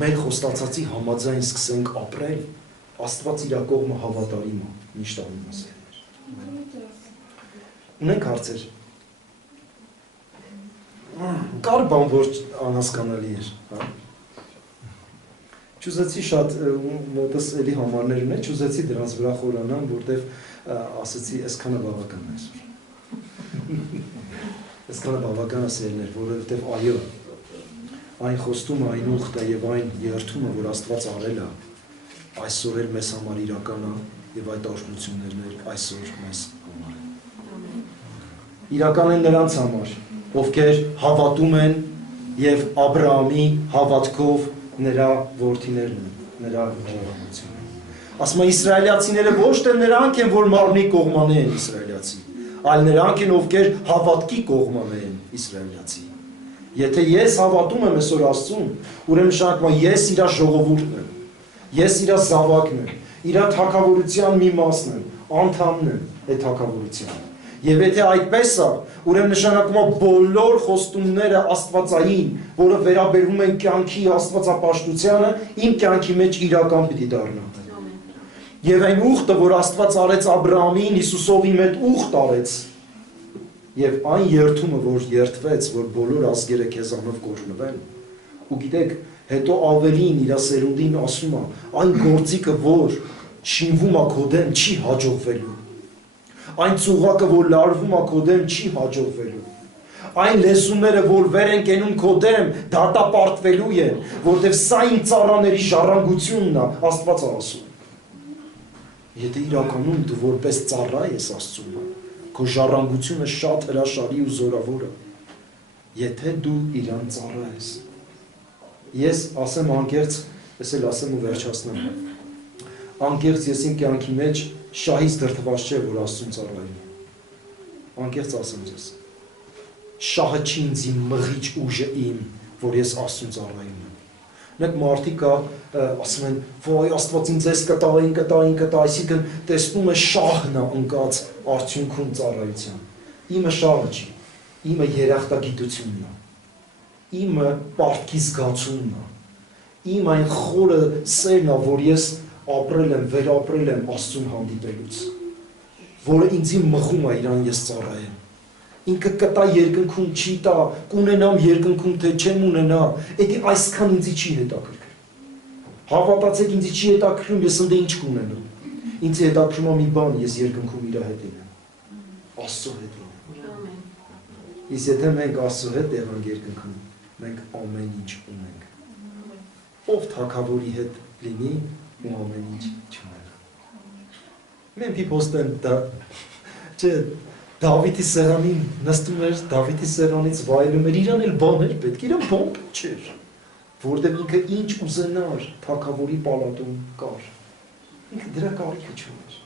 մեր խոստացածի համաձայն սկսենք ապրել, Աստված իր կողմը հավատարիմ է, միշտ անում ասել։ Ունենք հարցեր։ Կար բան, որ անհասկանալի էր, հա։ Չուզեցի շատ մոտս էլի համարներ ունեն, չուզեցի դրանց վրա խորանամ, որտեվ ասեցի, այսքանը բավական է այսօր։ Այսքանը բավական է սերներ, որովհետև այո, այն խոստումը, այն ուխտը եւ այն երթումը, որ Աստված արել է, այսօր էլ մեզ համար իրական է եւ այդ օրհնություններն էլ այսօր մեզ համար են։ Իրական են նրանց համար, ովքեր հավատում են եւ Աբրահամի հավատքով նրա որդիներն են, նրա ժողովրդությունը։ Ասում է իսրայելացիները ոչ թե նրանք են, որ մարմնի կողմանե են իսրայելացի, այլ նրանք են, ովքեր հավատքի կողմանե են իսրայելացի։ Եթե ես հավատում եմ այսօր Աստծուն, ուրեմն նշանակում է ես իր ժողովուրդն եմ, ես իր զավակն եմ, իր թագավորության մի մասն եմ, անդամն եմ այդ թագավորության։ Եվ եթե այդպես է, ուրեմն նշանակում է բոլոր խոստումները աստվածային, որը վերաբերում են կյանքի աստվածապաշտությանը, իմ կյանքի մեջ իրական պիտի դառնա։ Եվ այն ուխտը, որ Աստված արեց Աբրահամին, Հիսուսով իմ հետ ուխտ արեց, եւ այն երթումը, որ երթվեց, որ բոլոր ազգերը քեզանով կօրհնվեն, ու գիտեք, հետո ավելին իր սերունդին ասում է, այն գործիքը, որ շինվում է քո դեմ, չի հաջողվելու։ Այն ծուղակը, որ լարվում է քո դեմ, չի հաջողվելու։ Այն լեզուները, որ վեր են կենում քո դեմ, դատապարտվելու են, որտեղ սա իմ ծառաների ժառանգությունն է, Աստված է ասում։ Եթե իրականում դու որպես ծառա ես Աստծուն, քո ժառանգությունը շատ հրաշալի ու զորավոր է։ Եթե դու իրան ծառա ես։ Ես ասեմ անկեղծ, ես էլ ասեմ ու վերջացնեմ։ Անկեղծ ես իմ կյանքի մեջ շահից դրդված չէ, որ Աստծուն ծառայում եմ։ Անկեղծ ասեմ ձեզ։ Շահը չի ինձ իմ մղիչ ուժը իմ, որ ես Աստծուն ծառայում եմ։ Նեք մարդիկ ասում են, «Ոայ Աստված ինձ էս կտա, այսինքն տեսնում է շահն է ընկած արդյունքում ծառայության»։ Իմը շահը չի, իմը երախտագիտությունն է, իմը պարտքի զգացումն է, իմ այն խորը սերն է, որ ես ապրել եմ, վերապրել եմ Աստծուն հանդիպելուց, որը ինձ մղում է իրան ես ծառայեմ։ Ինքը կտա երկնքում չի տա, կունենամ երկնքում, թե չեմ ունենա, էդի այսքան ինձի չի հետաքրքրում։ Հավատացեք, ինձի չի հետաքրքրում, ես ընդ ինչ կունենամ։ Ինձ հետաքրում է մի բան, ես երկնքում իր հետ եմ, Աստծո հետ եմ։ Իսկ եթե մենք Աստծո հետ եղանք երկնքում, մենք ամեն ինչ ունենք։ Ով թագավորի հետ լինի ու ամեն ինչ չունենա։ Մենք փոստեն դա չէ Դավիթի սեղանին նստում էր, Դավիթի սեղանից վայելում էր, իրան էլ բան էր պետք, իրան բան չէր, որտեղ ինքը ինչ ուզենար թագավորի պալատում կար, ինքը դրա կարիքը չուներ։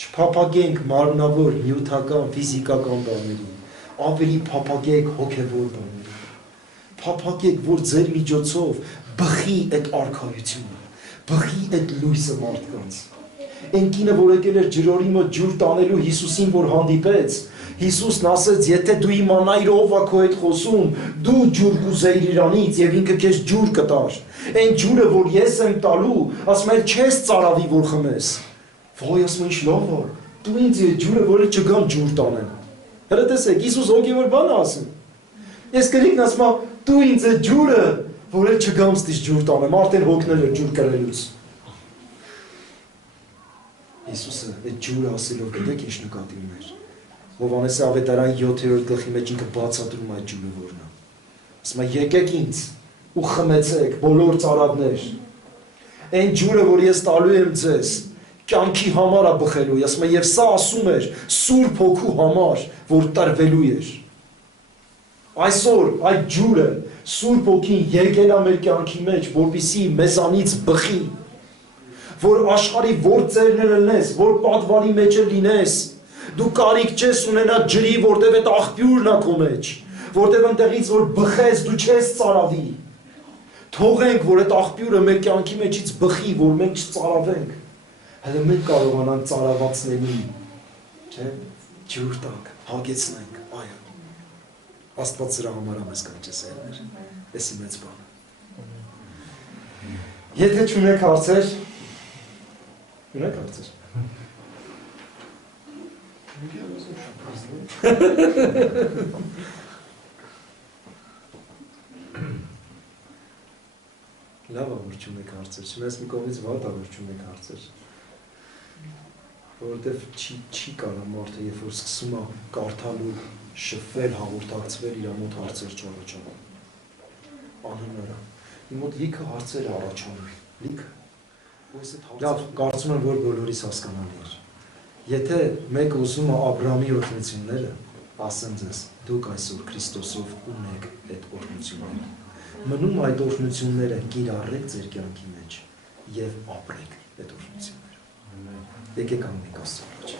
Չփափագենք մարմնավոր, նյութական, ֆիզիկական բաներին, ավելի փափագեք հոգևոր բաներին, փափագեք, որ ձեր միջոցով բխի այդ արքայությունը, բխի այդ լույսը մարդկանց։ Այն կինը, որ եկել էր ջրորի մոտ ջուր տանելու Հիսուսին, որ հանդիպեց, Հիսուսն ասեց, եթե դու իմանայիր ով է քո հետ խոսում, դու ջուր կուզեիր իրանից եւ ինքը քեզ ջուր կտար։ Այն ջուրը, որ ես եմ տալու, ասում եմ, չես ծարավի, որ խմես։ Ոայ, ասում եմ, ինչ լավ է։ Դու ինձ այդ ջուրը, որը չգամ ջուր տանեմ։ Հələ տեսեք, Հիսուս հոգևոր բան է ասում։ Ես կրիկն ասում եմ, դու ինձ այդ ջուրը, որը չգամ ստից ջուր տանեմ, արդեն հոգնել էր ջուր կրելուց։ Հիսուսը այդ ջուրը ասելով գիտեք ինչ նկատի ուներ։ Հովհաննեսի ավետարանի 7-րդ գլխի մեջ ինքը բացատրում այդ ջուրը որն է։ Ասում է եկեք ինձ ու խմեցեք բոլոր ծարավներ։ Այն ջուրը, որ ես տալու եմ ձեզ, կյանքի համար է բխելու։ Ասում է եւ սա ասում էր Սուրբ Հոգու համար, որ տրվելու էր։ Այսօր այդ ջուրը Սուրբ Հոգին եկել է մեր կյանքի մեջ, որպեսզի մեզանից բխի, որ աշխարհի որ ծերներ լինես, որ պատվանի մեջ լինես, դու կարիք չես ունենա ջրի, որտեղ այդ աղբյուրն է քո մեջ, որտեղ այնտեղից որ բխես, դու չես ծարավի։ Թողենք, որ այդ աղբյուրը մեր կյանքի մեջից բխի, որ մենք չծարավենք։ Հələ մենք կարողանանք ծարավացնելու, չէ՞, ջուր տանք, հագեցնենք, այո։ Աստված սրա համար է մեզ կանչել, էսի մեծ բանը։ Եթե չունեք հարցեր, ունեք հարցեր։ Լավ է, որ չունեք հարցեր, չնայած մի կողմից վատ է, որ չունեք հարցեր, որովհետև չի կարա մարդը, երբ որ սկսում է կարդալու, շփվել, հաղորդակցվել, իր մոտ հարցեր չառաջանում։ Անհնար է։ Իմ մոտ լիքը հարցեր առաջանում, լիքը։ Լավ, կարծում եմ, որ բոլորիս հասկանալի էր։ Եթե մեկը ուզում է Աբրահամի օրհնությունները, ասեմ ձեզ, դուք այսօր Քրիստոսով ունեք այդ օրհնությունները։ Մնում այդ օրհնությունները կիրառեք ձեր կյանքի մեջ եւ ապրեք այդ օրհնությունները։ Եկեք անենք Աստծո առաջ։